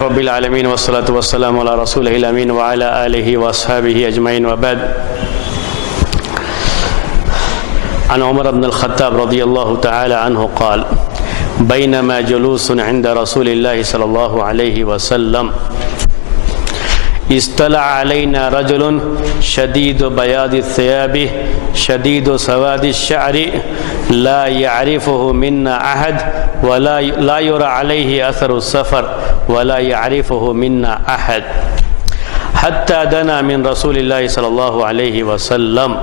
رب العالمین والصلاة والسلام علی رسولہ الامین وعلی آلہ واصحابہ اجمعین وبعد. عن عمر بن الخطاب رضی اللہ تعالی عنہ قال بینما جلوس عند رسول اللہ صلی اللہ علیہ وسلم اطلع علینا رجل شدید بیاض الثياب شدید سواد الشعر لا يعرفه منا أحد ولا يرى عليه أثر السفر ولا يعرفه منا أحد حتى دنا من رسول الله صلى الله عليه وسلم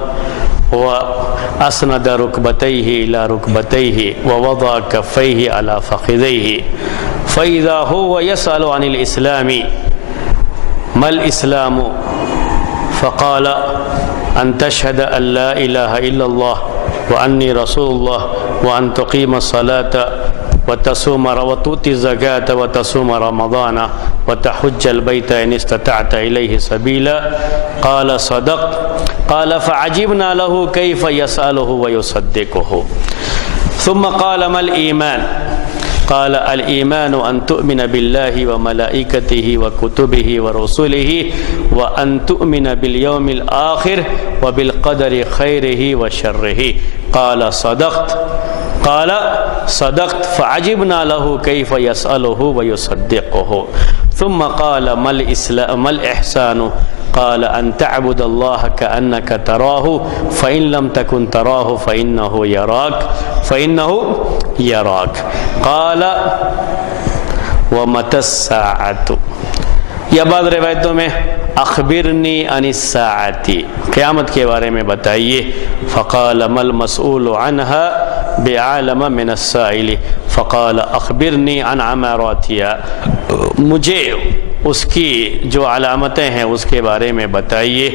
وأسند ركبتيه إلى ركبتيه ووضع كفيه على فخذيه فإذا هو يسأل عن الإسلام ما الإسلام فقال أن تشهد أن لا إله إلا الله وأني رسول الله وأن تقيم الصلاة وتصوم وتؤتي الزكاة وتصوم رمضان وتحج البيت إن استطعت إليه سبيلا قال صدقت قال فعجبنا له كيف يسأله ويصدقه ثم قال ما الإيمان قال الإيمان أن تؤمن بالله وملائكته وكتبه ورسله وأن تؤمن باليوم الآخر وبالقدر خيره وشره قال صدقت قال صدقت فعجبنا له كيف يسأله ويصدقه ثم قال ما الإحسان قال أن تعبد الله كأنك تراه فإن لم تكن تراه فإنه يراك قال ومتى الساعة. یا بعض روایتوں میں اخبرنی عن الساعة قیامت کے بارے میں بتائیے. فقال ما المسؤول عنها بعالم من السائل فقال اخبرنی عن عماراتها مجھے اس کی جو علامتیں ہیں اس کے بارے میں بتائیے.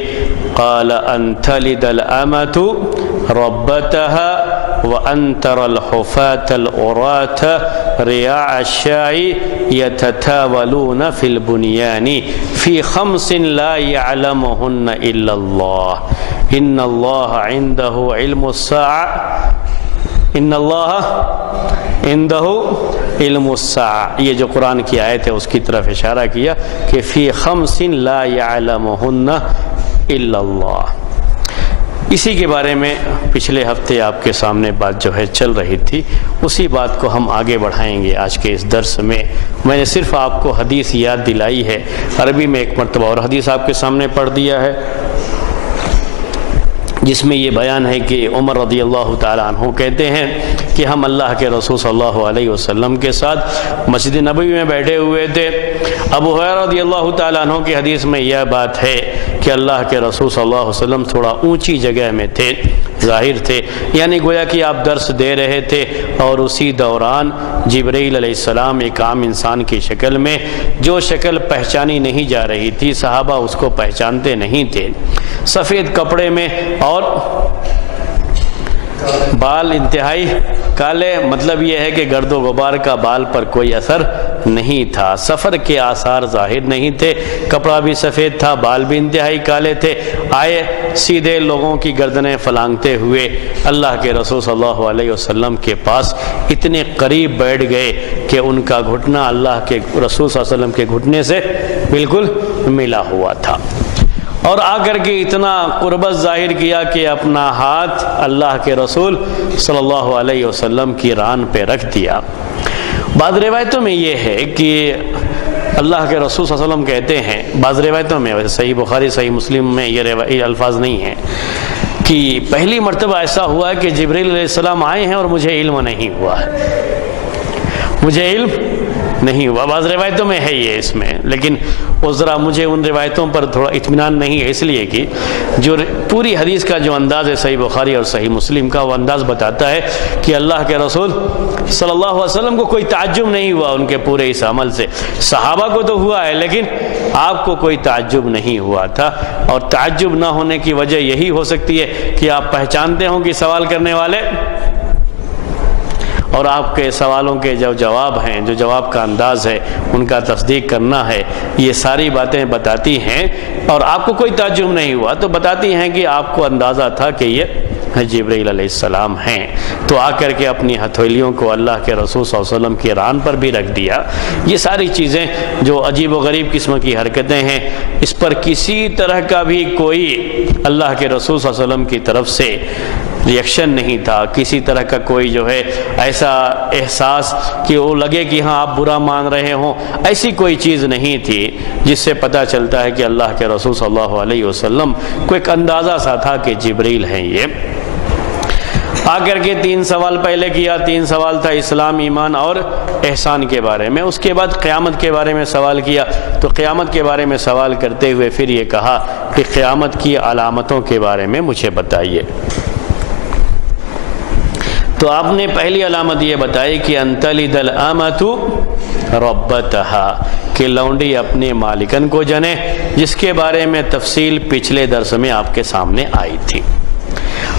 قال ان تلد الامة ربتها وأن ترى الحفاة العراة رياع الشاع يتتاولون في البنيان في 5 لا يعلمهن إلا الله إن الله عنده علم الساعة ان اللہ عنده علم الساعة. یہ جو قرآن کی آیت ہے اس کی طرف اشارہ کیا کہ فی 5 لا يعلمهن الا اللہ. اسی کے بارے میں پچھلے ہفتے آپ کے سامنے بات جو ہے چل رہی تھی، اسی بات کو ہم آگے بڑھائیں گے آج کے اس درس میں. میں نے صرف آپ کو حدیث یاد دلائی ہے، عربی میں ایک مرتبہ اور حدیث آپ کے سامنے پڑھ دیا ہے جس میں یہ بیان ہے کہ عمر رضی اللہ تعالی عنہ کہتے ہیں کہ ہم اللہ کے رسول صلی اللہ علیہ وسلم کے ساتھ مسجد نبوی میں بیٹھے ہوئے تھے. ابو ہریرہ رضی اللہ تعالی عنہ کی حدیث میں یہ بات ہے کہ اللہ کے رسول صلی اللہ علیہ وسلم تھوڑا اونچی جگہ میں تھے، ظاہر تھے، یعنی گویا کہ آپ درس دے رہے تھے اور اسی دوران جبرائیل علیہ السلام ایک عام انسان کی شکل میں، جو شکل پہچانی نہیں جا رہی تھی، صحابہ اس کو پہچانتے نہیں تھے، سفید کپڑے میں اور بال انتہائی کالے، مطلب یہ ہے کہ گرد و غبار کا بال پر کوئی اثر نہیں تھا، سفر کے آثار ظاہر نہیں تھے، کپڑا بھی سفید تھا، بال بھی انتہائی کالے تھے. آئے سیدھے لوگوں کی گردنیں فلانگتے ہوئے اللہ کے رسول صلی اللہ علیہ وسلم کے پاس اتنے قریب بیٹھ گئے کہ ان کا گھٹنا اللہ کے رسول صلی اللہ علیہ وسلم کے گھٹنے سے بالکل ملا ہوا تھا، اور آ کر کے اتنا قربت ظاہر کیا کہ اپنا ہاتھ اللہ کے رسول صلی اللہ علیہ وسلم کی ران پہ رکھ دیا. بعض روایتوں میں یہ ہے کہ اللہ کے رسول صلی اللہ علیہ وسلم کہتے ہیں، بعض روایتوں میں، ویسے صحیح بخاری صحیح مسلم میں یہ الفاظ نہیں ہیں، کہ پہلی مرتبہ ایسا ہوا کہ جبرائیل علیہ السلام آئے ہیں اور مجھے علم نہیں ہوا ہے، مجھے علم نہیں ہوا. بعض روایتوں میں ہے یہ اس میں، لیکن ذرا مجھے ان روایتوں پر تھوڑا اطمینان نہیں ہے، اس لیے کہ جو پوری حدیث کا جو انداز ہے صحیح بخاری اور صحیح مسلم کا، وہ انداز بتاتا ہے کہ اللہ کے رسول صلی اللہ علیہ وسلم کو کوئی تعجب نہیں ہوا ان کے پورے اس عمل سے. صحابہ کو تو ہوا ہے لیکن آپ کو کوئی تعجب نہیں ہوا تھا، اور تعجب نہ ہونے کی وجہ یہی ہو سکتی ہے کہ آپ پہچانتے ہوں کہ سوال کرنے والے اور آپ کے سوالوں کے جو جواب ہیں، جو جواب کا انداز ہے، ان کا تصدیق کرنا ہے. یہ ساری باتیں بتاتی ہیں، اور آپ کو کوئی تعجب نہیں ہوا تو بتاتی ہیں کہ آپ کو اندازہ تھا کہ یہ جبرائیل علیہ السلام ہیں۔ تو آ کر کے اپنی ہتھیلیوں کو اللہ کے رسول صلی اللہ علیہ وسلم کی ران پر بھی رکھ دیا۔ یہ ساری چیزیں جو عجیب و غریب قسم کی حرکتیں ہیں، اس پر کسی طرح کا بھی کوئی اللہ کے رسول صلی اللہ علیہ وسلم کی طرف سے ریئیکشن نہیں تھا، کسی طرح کا کوئی جو ہے ایسا احساس کہ وہ لگے کہ ہاں آپ برا مان رہے ہوں، ایسی کوئی چیز نہیں تھی، جس سے پتہ چلتا ہے کہ اللہ کے رسول صلی اللہ علیہ وسلم کو ایک اندازہ سا تھا کہ جبرائیل ہیں یہ۔ آ کر کے 3 سوال پہلے کیا، 3 سوال تھا اسلام، ایمان اور احسان کے بارے میں۔ اس کے بعد قیامت کے بارے میں سوال کیا، تو قیامت کے بارے میں سوال کرتے ہوئے پھر یہ کہا کہ قیامت کی علامتوں کے بارے میں مجھے بتائیے۔ تو آپ نے پہلی علامت یہ بتائی کہ ان تلد الامۃ ربتہا، کہ لونڈی اپنے مالکن کو جنے، جس کے بارے میں تفصیل پچھلے درس میں آپ کے سامنے آئی تھی۔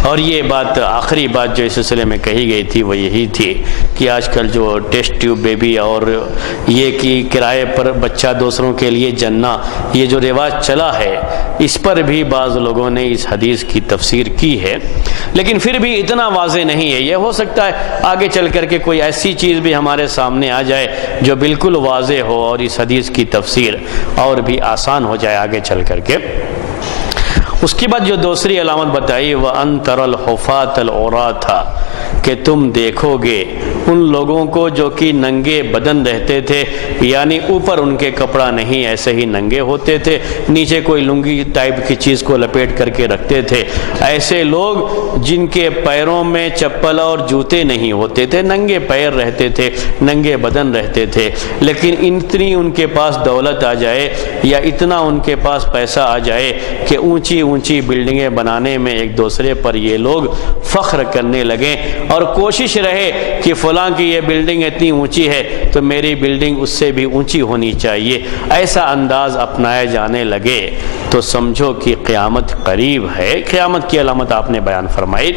اور یہ بات آخری بات جو اس سلسلے میں کہی گئی تھی وہ یہی تھی کہ آج کل جو ٹیسٹ ٹیوب بیبی اور یہ کہ کرائے پر بچہ دوسروں کے لیے جننا، یہ جو رواج چلا ہے، اس پر بھی بعض لوگوں نے اس حدیث کی تفسیر کی ہے، لیکن پھر بھی اتنا واضح نہیں ہے۔ یہ ہو سکتا ہے آگے چل کر کے کوئی ایسی چیز بھی ہمارے سامنے آ جائے جو بالکل واضح ہو اور اس حدیث کی تفسیر اور بھی آسان ہو جائے آگے چل کر کے۔ اس کے بعد جو دوسری علامت بتائی وَأَن تَرَى الْحُفَاةَ الْعُرَاةَ، کہ تم دیکھو گے ان لوگوں کو جو کہ ننگے بدن رہتے تھے، یعنی اوپر ان کے کپڑا نہیں، ایسے ہی ننگے ہوتے تھے، نیچے کوئی لنگی ٹائپ کی چیز کو لپیٹ کر کے رکھتے تھے۔ ایسے لوگ جن کے پیروں میں چپل اور جوتے نہیں ہوتے تھے، ننگے پیر رہتے تھے، ننگے بدن رہتے تھے، لیکن اتنی ان کے پاس دولت آ جائے یا اتنا ان کے پاس پیسہ آ جائے کہ اونچی اونچی بلڈنگیں بنانے میں ایک دوسرے پر یہ لوگ فخر کرنے لگیں، اور کوشش رہے کہ فلاں کی یہ بلڈنگ اتنی اونچی ہے تو میری بلڈنگ اس سے بھی اونچی ہونی چاہیے، ایسا انداز اپنائے جانے لگے، تو سمجھو کہ قیامت قریب ہے۔ قیامت کی علامت آپ نے بیان فرمائی۔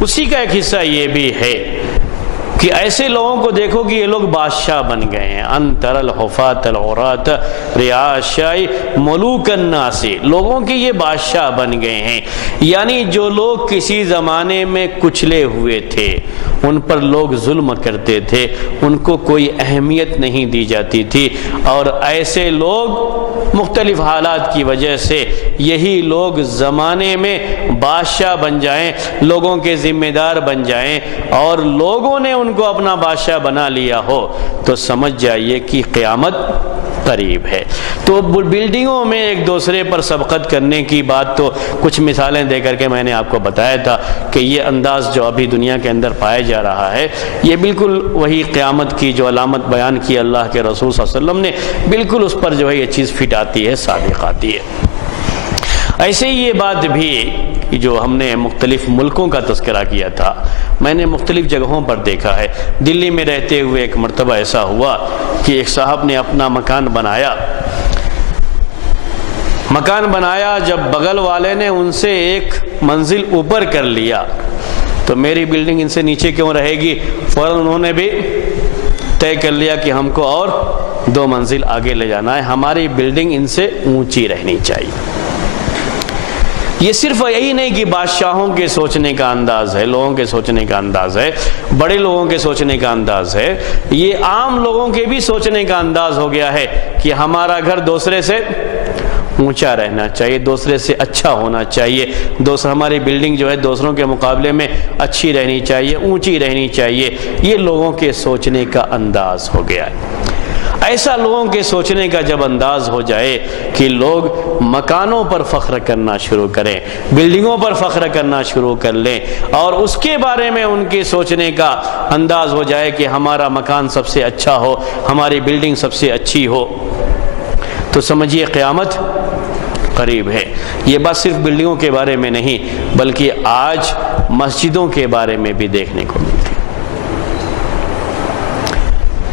اسی کا ایک حصہ یہ بھی ہے کہ ایسے لوگوں کو دیکھو کہ یہ لوگ بادشاہ بن گئے ہیں۔ ان ترى الحفاة العراة رعاشاء ملوک الناس، لوگوں کے یہ بادشاہ بن گئے ہیں، یعنی جو لوگ کسی زمانے میں کچلے ہوئے تھے، ان پر لوگ ظلم کرتے تھے، ان کو کوئی اہمیت نہیں دی جاتی تھی، اور ایسے لوگ مختلف حالات کی وجہ سے یہی لوگ زمانے میں بادشاہ بن جائیں، لوگوں کے ذمہ دار بن جائیں، اور لوگوں نے ان کو اپنا بادشاہ بنا لیا ہو، تو سمجھ جائیے کہ قیامت قریب ہے۔ تو بلڈنگوں میں ایک دوسرے پر سبقت کرنے کی بات تو کچھ مثالیں دے کر کے میں نے آپ کو بتایا تھا کہ یہ انداز جو ابھی دنیا کے اندر پایا جا رہا ہے، یہ بالکل وہی قیامت کی جو علامت بیان کی اللہ کے رسول صلی اللہ علیہ وسلم نے، بالکل اس پر جو ہے یہ چیز فٹ آتی ہے، صادق آتی ہے۔ ایسے ہی یہ بات بھی جو ہم نے مختلف ملکوں کا تذکرہ کیا تھا، میں نے مختلف جگہوں پر دیکھا ہے۔ دلی میں رہتے ہوئے ایک مرتبہ ایسا ہوا کہ ایک صاحب نے اپنا مکان بنایا، جب بغل والے نے ان سے ایک منزل اوپر کر لیا تو میری بلڈنگ ان سے نیچے کیوں رہے گی، فوراً انہوں نے بھی طے کر لیا کہ ہم کو اور 2 منزل آگے لے جانا ہے، ہماری بلڈنگ ان سے اونچی رہنی چاہیے۔ یہ صرف یہی نہیں کہ بادشاہوں کے سوچنے کا انداز ہے، لوگوں کے سوچنے کا انداز ہے، بڑے لوگوں کے سوچنے کا انداز ہے، یہ عام لوگوں کے بھی سوچنے کا انداز ہو گیا ہے کہ ہمارا گھر دوسرے سے اونچا رہنا چاہیے، دوسرے سے اچھا ہونا چاہیے، ہماری بلڈنگ جو ہے دوسروں کے مقابلے میں اچھی رہنی چاہیے، اونچی رہنی چاہیے۔ یہ لوگوں کے سوچنے کا انداز ہو گیا ہے۔ ایسا لوگوں کے سوچنے کا جب انداز ہو جائے کہ لوگ مکانوں پر فخر کرنا شروع کریں، بلڈنگوں پر فخر کرنا شروع کر لیں، اور اس کے بارے میں ان کے سوچنے کا انداز ہو جائے کہ ہمارا مکان سب سے اچھا ہو، ہماری بلڈنگ سب سے اچھی ہو، تو سمجھیے قیامت قریب ہے۔ یہ بات صرف بلڈنگوں کے بارے میں نہیں بلکہ آج مسجدوں کے بارے میں بھی دیکھنے کو ملتی ہے۔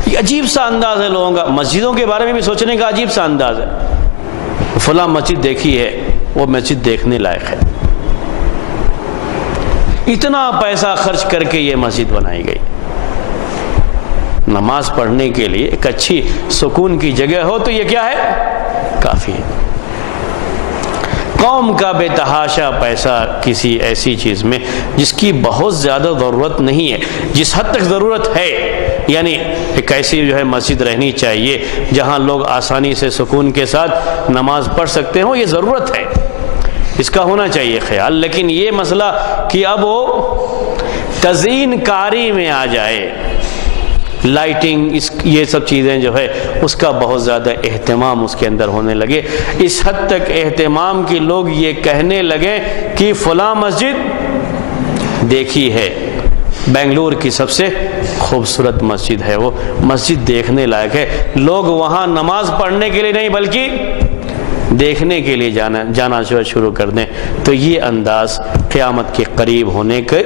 یہ عجیب سا انداز ہے لوگوں کا، مسجدوں کے بارے میں بھی سوچنے کا عجیب سا انداز ہے۔ فلاں مسجد دیکھی ہے، وہ مسجد دیکھنے لائق ہے، اتنا پیسہ خرچ کر کے یہ مسجد بنائی گئی، نماز پڑھنے کے لیے ایک اچھی سکون کی جگہ ہو تو یہ کیا ہے، کافی ہے۔ قوم کا بے تحاشا پیسہ کسی ایسی چیز میں جس کی بہت زیادہ ضرورت نہیں ہے، جس حد تک ضرورت ہے، یعنی ایک ایسی جو ہے مسجد رہنی چاہیے جہاں لوگ آسانی سے سکون کے ساتھ نماز پڑھ سکتے ہوں، یہ ضرورت ہے، اس کا ہونا چاہیے خیال۔ لیکن یہ مسئلہ کہ اب وہ تزئین کاری میں آ جائے، لائٹنگ، یہ سب چیزیں جو ہے اس کا بہت زیادہ اہتمام اس کے اندر ہونے لگے، اس حد تک اہتمام کہ لوگ یہ کہنے لگے کہ فلاں مسجد دیکھی ہے، بنگلور کی سب سے خوبصورت مسجد ہے، وہ مسجد دیکھنے لائق ہے، لوگ وہاں نماز پڑھنے کے لیے نہیں بلکہ دیکھنے کے لیے جانا شروع کر دیں۔ تو یہ انداز قیامت کے قریب ہونے کے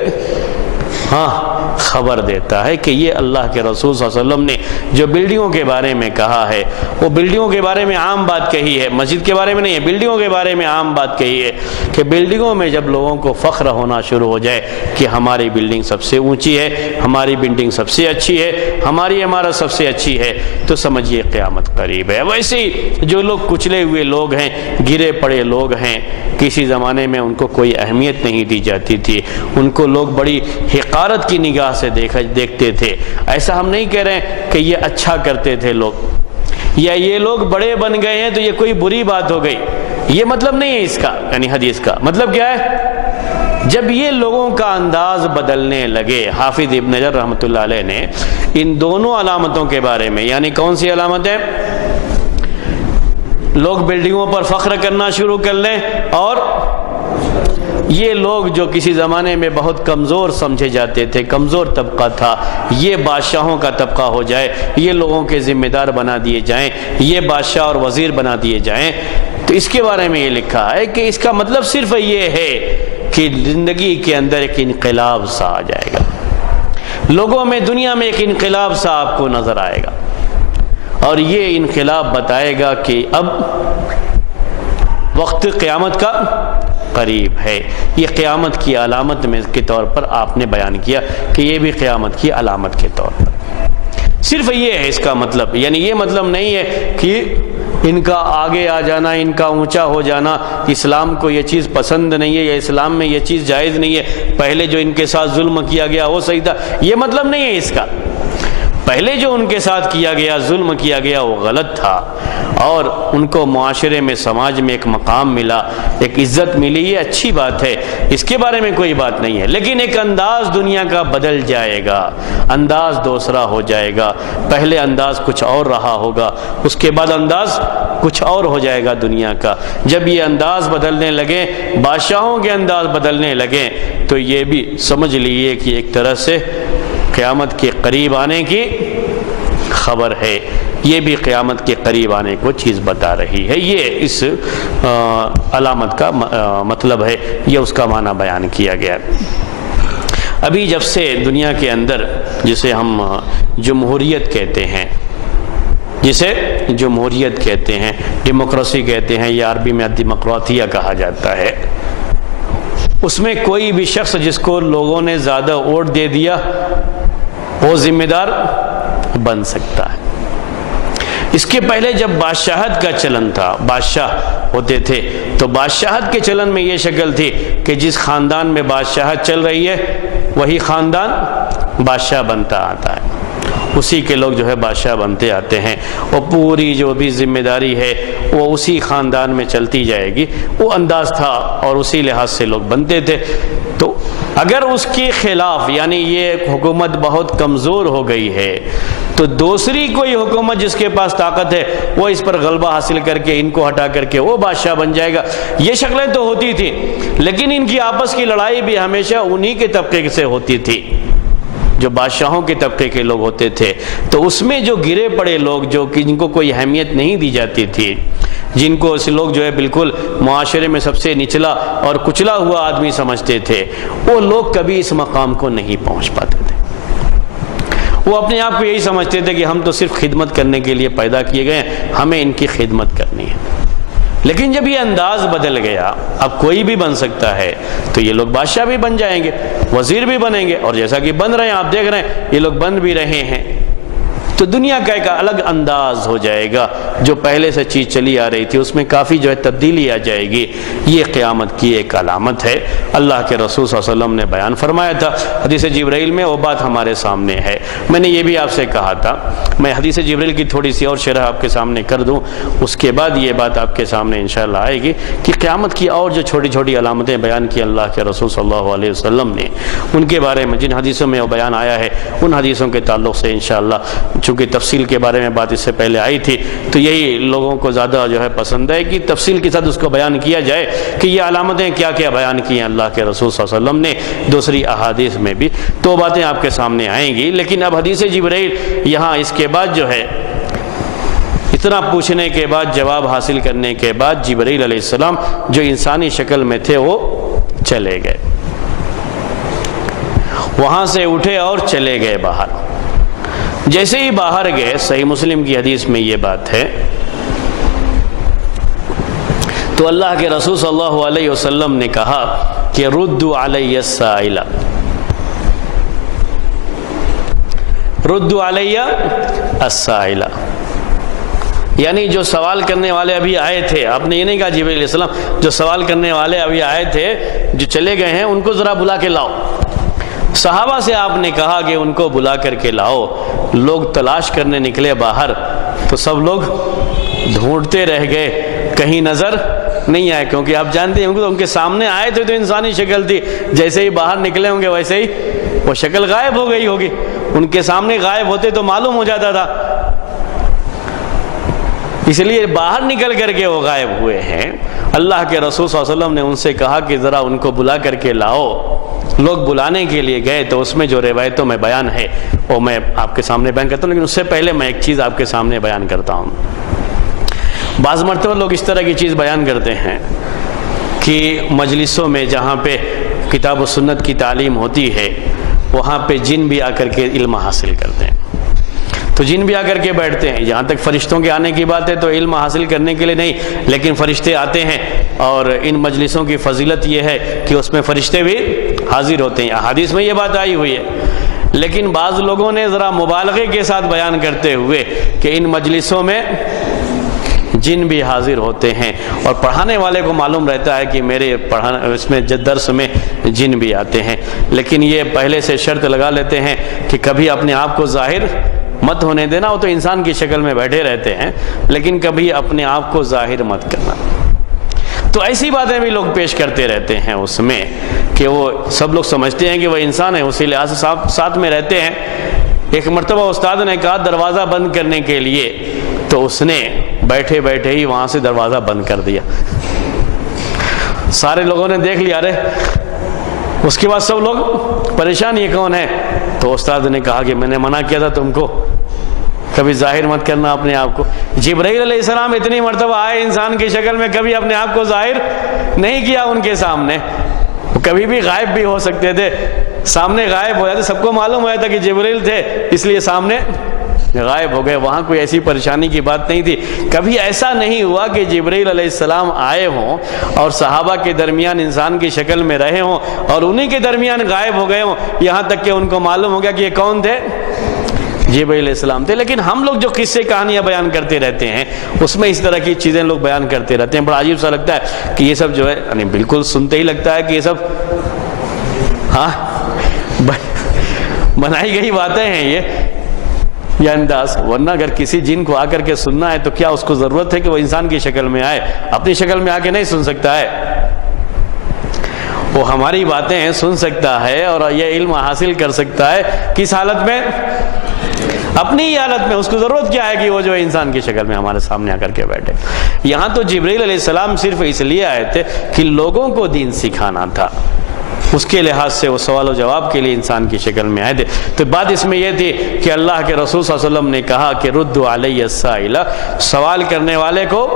خبر دیتا ہے کہ یہ اللہ کے رسول صلی اللہ علیہ وسلم نے جو بلڈنگوں کے بارے میں کہا ہے، وہ بلڈنگوں کے بارے میں عام بات کہی ہے، مسجد کے بارے میں نہیں ہے، بلڈنگوں کے بارے میں عام بات کہی ہے کہ بلڈنگوں میں جب لوگوں کو فخر ہونا شروع ہو جائے کہ ہماری بلڈنگ سب سے اونچی ہے، ہماری بلڈنگ سب سے اچھی ہے، ہماری عمارت سب سے اچھی ہے، تو سمجھیے قیامت قریب ہے۔ ویسے ہی جو لوگ کچلے ہوئے لوگ ہیں، گرے پڑے لوگ ہیں، کسی زمانے میں ان کو کوئی اہمیت نہیں دی جاتی تھی، ان کو لوگ بڑی حقارت کی نگاہ سے دیکھتے تھے۔ ایسا ہم نہیں کہہ رہے ہیں کہ یہ اچھا کرتے تھے لوگ، یا یہ لوگ بڑے بن گئے ہیں تو یہ کوئی بری بات ہو گئی، یہ مطلب نہیں ہے اس کا، یعنی حدیث کا مطلب کیا ہے؟ جب یہ لوگوں کا انداز بدلنے لگے، حافظ ابن حجر رحمۃ اللہ علیہ نے ان دونوں علامتوں کے بارے میں، یعنی کون سی علامتیں؟ لوگ بلڈنگوں پر فخر کرنا شروع کر لیں، اور یہ لوگ جو کسی زمانے میں بہت کمزور سمجھے جاتے تھے، کمزور طبقہ تھا، یہ بادشاہوں کا طبقہ ہو جائے، یہ لوگوں کے ذمہ دار بنا دیے جائیں، یہ بادشاہ اور وزیر بنا دیے جائیں۔ تو اس کے بارے میں یہ لکھا ہے کہ اس کا مطلب صرف یہ ہے کہ زندگی کے اندر ایک انقلاب سا آ جائے گا، لوگوں میں، دنیا میں ایک انقلاب سا آپ کو نظر آئے گا، اور یہ انقلاب بتائے گا کہ اب وقت قیامت کا قریب ہے۔ یہ قیامت کی علامت میں کے طور پر آپ نے بیان کیا کہ یہ بھی قیامت کی علامت کے طور پر، صرف یہ ہے اس کا مطلب، یعنی یہ مطلب نہیں ہے کہ ان کا آگے آ جانا، ان کا اونچا ہو جانا، اسلام کو یہ چیز پسند نہیں ہے یا اسلام میں یہ چیز جائز نہیں ہے، پہلے جو ان کے ساتھ ظلم کیا گیا وہ صحیح تھا، یہ مطلب نہیں ہے اس کا۔ پہلے جو ان کے ساتھ کیا گیا، ظلم کیا گیا، وہ غلط تھا، اور ان کو معاشرے میں، سماج میں ایک مقام ملا، ایک عزت ملی، یہ اچھی بات ہے، اس کے بارے میں کوئی بات نہیں ہے، لیکن ایک انداز دنیا کا بدل جائے گا، انداز دوسرا ہو جائے گا، پہلے انداز کچھ اور رہا ہوگا، اس کے بعد انداز کچھ اور ہو جائے گا دنیا کا۔ جب یہ انداز بدلنے لگے، بادشاہوں کے انداز بدلنے لگے، تو یہ بھی سمجھ لیجیے کہ ایک طرح سے قیامت کے قریب آنے کی خبر ہے، یہ بھی قیامت کے قریب آنے کو چیز بتا رہی ہے۔ یہ اس علامت کا مطلب ہے، یہ اس کا معنی بیان کیا گیا۔ ابھی جب سے دنیا کے اندر جسے ہم جمہوریت کہتے ہیں، جسے جمہوریت کہتے ہیں، ڈیموکریسی کہتے ہیں، یا عربی میں ڈیموکراتیہ کہا جاتا ہے، اس میں کوئی بھی شخص جس کو لوگوں نے زیادہ ووٹ دے دیا وہ ذمہ دار بن سکتا ہے۔ اس کے پہلے جب بادشاہت کا چلن تھا، بادشاہ ہوتے تھے، تو بادشاہت کے چلن میں یہ شکل تھی کہ جس خاندان میں بادشاہت چل رہی ہے وہی خاندان بادشاہ بنتا آتا ہے، اسی کے لوگ جو ہے بادشاہ بنتے آتے ہیں، اور پوری جو بھی ذمہ داری ہے وہ اسی خاندان میں چلتی جائے گی، وہ انداز تھا اور اسی لحاظ سے لوگ بنتے تھے۔ تو اگر اس کے خلاف، یعنی یہ حکومت بہت کمزور ہو گئی ہے، تو دوسری کوئی حکومت جس کے پاس طاقت ہے وہ اس پر غلبہ حاصل کر کے ان کو ہٹا کر کے وہ بادشاہ بن جائے گا۔ یہ شکلیں تو ہوتی تھی، لیکن ان کی آپس کی لڑائی بھی ہمیشہ انہی کے طبقے سے ہوتی تھی جو بادشاہوں کے طبقے کے لوگ ہوتے تھے۔ تو اس میں جو گرے پڑے لوگ، جن کو کوئی اہمیت نہیں دی جاتی تھی، جن کو اس لوگ جو ہے بالکل معاشرے میں سب سے نچلا اور کچلا ہوا آدمی سمجھتے تھے، وہ لوگ کبھی اس مقام کو نہیں پہنچ پاتے تھے۔ وہ اپنے آپ کو یہی سمجھتے تھے کہ ہم تو صرف خدمت کرنے کے لیے پیدا کیے گئے ہیں، ہمیں ان کی خدمت کرنی ہے۔ لیکن جب یہ انداز بدل گیا، اب کوئی بھی بن سکتا ہے، تو یہ لوگ بادشاہ بھی بن جائیں گے، وزیر بھی بنیں گے، اور جیسا کہ بن رہے ہیں، آپ دیکھ رہے ہیں یہ لوگ بن بھی رہے ہیں، تو دنیا کا ایک الگ انداز ہو جائے گا، جو پہلے سے چیز چلی آ رہی تھی اس میں کافی جو ہے تبدیلی آ جائے گی، یہ قیامت کی ایک علامت ہے۔ اللہ کے رسول صلی اللہ علیہ وسلم نے بیان فرمایا تھا حدیث جبرائیل میں، وہ بات ہمارے سامنے ہے۔ میں نے یہ بھی آپ سے کہا تھا، میں حدیث جبرائیل کی تھوڑی سی اور شرح آپ کے سامنے کر دوں، اس کے بعد یہ بات آپ کے سامنے انشاءاللہ آئے گی کہ قیامت کی اور جو چھوٹی چھوٹی علامتیں بیان کی اللہ کے رسول صلی اللہ علیہ وسلم نے، ان کے بارے میں جن حدیثوں میں وہ بیان آیا ہے ان حدیثوں کے تعلق سے انشاءاللہ، چونکہ تفصیل کے بارے میں بات اس سے پہلے آئی تھی تو یہی لوگوں کو زیادہ جو ہے پسند ہے کہ تفصیل کے ساتھ اس کو بیان کیا جائے کہ یہ علامتیں کیا کیا بیان کی ہیں اللہ کے رسول صلی اللہ علیہ وسلم نے دوسری احادیث میں بھی، تو باتیں آپ کے سامنے آئیں گی۔ لیکن اب حدیث جبرائیل یہاں اس کے بعد جو ہے اتنا پوچھنے کے بعد، جواب حاصل کرنے کے بعد، جبرائیل علیہ السلام جو انسانی شکل میں تھے وہ چلے گئے، وہاں سے اٹھے اور چلے گئے باہر۔ جیسے ہی باہر گئے، صحیح مسلم کی حدیث میں یہ بات ہے، تو اللہ کے رسول صلی اللہ علیہ وسلم نے کہا کہ ردوا علی السائل، ردوا علی السائل، یعنی جو سوال کرنے والے ابھی آئے تھے، آپ نے یہ نہیں کہا جبرائیل علیہ السلام، جو سوال کرنے والے ابھی آئے تھے جو چلے گئے ہیں ان کو ذرا بلا کے لاؤ۔ صحابہ سے آپ نے کہا کہ ان کو بلا کر کے لاؤ۔ لوگ تلاش کرنے نکلے باہر تو سب لوگ ڈھونڈتے رہ گئے، کہیں نظر نہیں آئے، کیونکہ آپ جانتے ہیں ان کے سامنے آئے تھے تو انسانی شکل تھی، جیسے ہی باہر نکلے ہوں گے ویسے ہی وہ شکل غائب ہو گئی ہوگی، ان کے سامنے غائب ہوتے تو معلوم ہو جاتا تھا، اس لیے باہر نکل کر کے وہ غائب ہوئے ہیں۔ اللہ کے رسول صلی اللہ علیہ وسلم نے ان سے کہا کہ ذرا ان کو بلا کر کے لاؤ۔ لوگ بلانے کے لیے گئے تو اس میں جو روایتوں میں بیان ہے وہ میں آپ کے سامنے بیان کرتا ہوں، لیکن اس سے پہلے میں ایک چیز آپ کے سامنے بیان کرتا ہوں۔ بعض مرتبہ لوگ اس طرح کی چیز بیان کرتے ہیں کہ مجلسوں میں جہاں پہ کتاب و سنت کی تعلیم ہوتی ہے وہاں پہ جن بھی آ کر کے علم حاصل کرتے ہیں، تو جن بھی آ کر کے بیٹھتے ہیں۔ جہاں تک فرشتوں کے آنے کی بات ہے تو علم حاصل کرنے کے لیے نہیں، لیکن فرشتے آتے ہیں، اور ان مجلسوں کی فضیلت یہ ہے کہ اس میں فرشتے بھی حاضر ہوتے ہیں، احادیث میں یہ بات آئی ہوئی ہے۔ لیکن بعض لوگوں نے ذرا مبالغے کے ساتھ بیان کرتے ہوئے کہ ان مجلسوں میں جن بھی حاضر ہوتے ہیں، اور پڑھانے والے کو معلوم رہتا ہے کہ میرے اس میں درس میں جن بھی آتے ہیں، لیکن یہ پہلے سے شرط لگا لیتے ہیں کہ کبھی اپنے آپ کو ظاہر مت ہونے دینا، وہ تو انسان کی شکل میں بیٹھے رہتے ہیں، لیکن کبھی اپنے آپ کو ظاہر مت کرنا۔ تو ایسی باتیں بھی لوگ پیش کرتے رہتے ہیں اس میں کہ وہ سب لوگ سمجھتے ہیں کہ وہ انسان ہے، اسی لحاظ سے ساتھ میں رہتے ہیں۔ ایک مرتبہ استاد نے کہا دروازہ بند کرنے کے لیے، تو اس نے بیٹھے بیٹھے ہی وہاں سے دروازہ بند کر دیا۔ سارے لوگوں نے دیکھ لیا، ارے اس کے بعد سب لوگ پریشان، یہ کون ہے؟ تو استاد نے کہا کہ میں نے منع کیا تھا تم کو کبھی ظاہر مت کرنا اپنے آپ کو۔ جبرائیل علیہ السلام اتنی مرتبہ آئے انسان کی شکل میں، کبھی اپنے آپ کو ظاہر نہیں کیا ان کے سامنے، کبھی بھی غائب بھی ہو سکتے تھے، سامنے غائب ہو جاتے، سب کو معلوم ہوا تھا کہ جبرائیل تھے اس لیے سامنے غائب ہو گئے، وہاں کوئی ایسی پریشانی کی بات نہیں تھی۔ کبھی ایسا نہیں ہوا کہ جبرائیل علیہ السلام آئے ہوں اور صحابہ کے درمیان انسان کی شکل میں رہے ہوں اور انہی کے درمیان غائب ہو گئے ہوں، یہاں تک کہ ان کو معلوم ہو گیا کہ یہ کون تھے؟ جبرائیل علیہ السلام تھے۔ لیکن ہم لوگ جو قصے کہانیاں بیان کرتے رہتے ہیں اس میں اس طرح کی چیزیں لوگ بیان کرتے رہتے ہیں، بڑا عجیب سا لگتا ہے کہ یہ سب جو ہے، یعنی بالکل سنتے ہی لگتا ہے کہ یہ سب ہاں بنائی گئی باتیں ہیں یہ انداز، ورنہ اگر کسی جن کو آ کر کے سننا ہے تو کیا اس کو ضرورت ہے کہ وہ انسان کی شکل میں آئے؟ اپنی شکل میں آ کے نہیں سن سکتا ہے، وہ ہماری باتیں سن سکتا ہے اور یہ علم حاصل کر سکتا ہے۔ کس حالت میں؟ اپنی ہی حالت میں۔ اس کو ضرورت کیا ہے کہ وہ جو انسان کی شکل میں ہمارے سامنے آ کر کے بیٹھے؟ یہاں تو جبرائیل علیہ السلام صرف اس لیے آئے تھے کہ لوگوں کو دین سکھانا تھا، اس کے لحاظ سے وہ سوال و جواب کے لیے انسان کی شکل میں آئے تھے۔ تو بات اس میں یہ تھی کہ اللہ کے رسول صلی اللہ علیہ وسلم نے کہا کہ ردوا علی السائل، سوال کرنے والے کو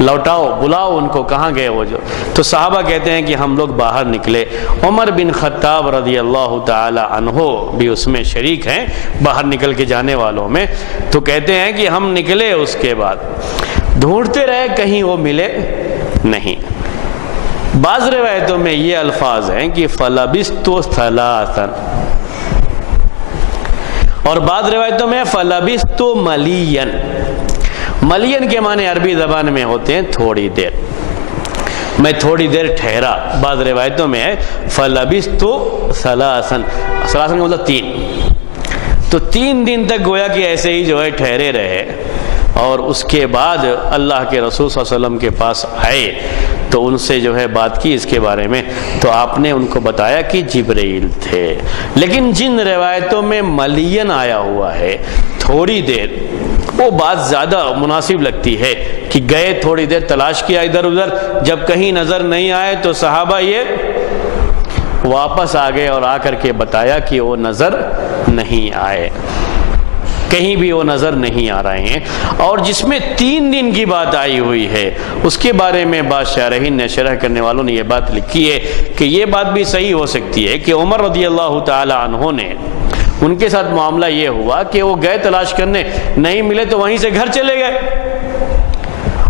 لوٹاؤ، بلاؤ ان کو، کہاں گئے وہ جو؟ تو صحابہ کہتے ہیں کہ ہم لوگ باہر نکلے، عمر بن خطاب رضی اللہ تعالی عنہ بھی اس میں شریک ہیں باہر نکل کے جانے والوں میں۔ تو کہتے ہیں کہ ہم نکلے، اس کے بعد ڈھونڈتے رہے، کہیں وہ ملے نہیں۔ بعض روایتوں میں یہ الفاظ ہیں کہ فَلَبِثْتُ ثَلَاثًا، اور بعض روایتوں میں فَلَبِثْتُ مَلِيًّا، ملین کے معنی عربی زبان میں ہوتے ہیں تھوڑی دیر، میں تھوڑی دیر ٹھہرا۔ بعض روایتوں میں ہے فَلَبِثْتُ ثَلَاثًا، ثلاثاً کا مطلب 3، تو 3 دن تک گویا کہ ایسے ہی جو ہے ٹھہرے رہے، اور اس کے بعد اللہ کے رسول صلی اللہ علیہ وسلم کے پاس آئے تو ان سے جو ہے بات کی اس کے بارے میں، تو آپ نے ان کو بتایا کہ جبرائیل تھے۔ لیکن جن روایتوں میں ملین آیا ہوا ہے تھوڑی دیر، وہ بات زیادہ مناسب لگتی ہے کہ گئے تھوڑی دیر تلاش کیا ادھر ادھر، جب کہیں نظر نہیں آئے تو صحابہ یہ واپس آ گئے اور آ کر کے بتایا کہ وہ نظر نہیں آئے، کہیں بھی وہ نظر نہیں آ رہے ہیں۔ اور جس میں 3 دن کی بات آئی ہوئی ہے اس کے بارے میں بعض شارحین نے، شرح کرنے والوں نے یہ بات لکھی ہے کہ یہ بات بھی صحیح ہو سکتی ہے کہ عمر رضی اللہ تعالی عنہ نے، ان کے ساتھ معاملہ یہ ہوا کہ وہ گئے تلاش کرنے، نہیں ملے تو وہیں سے گھر چلے گئے،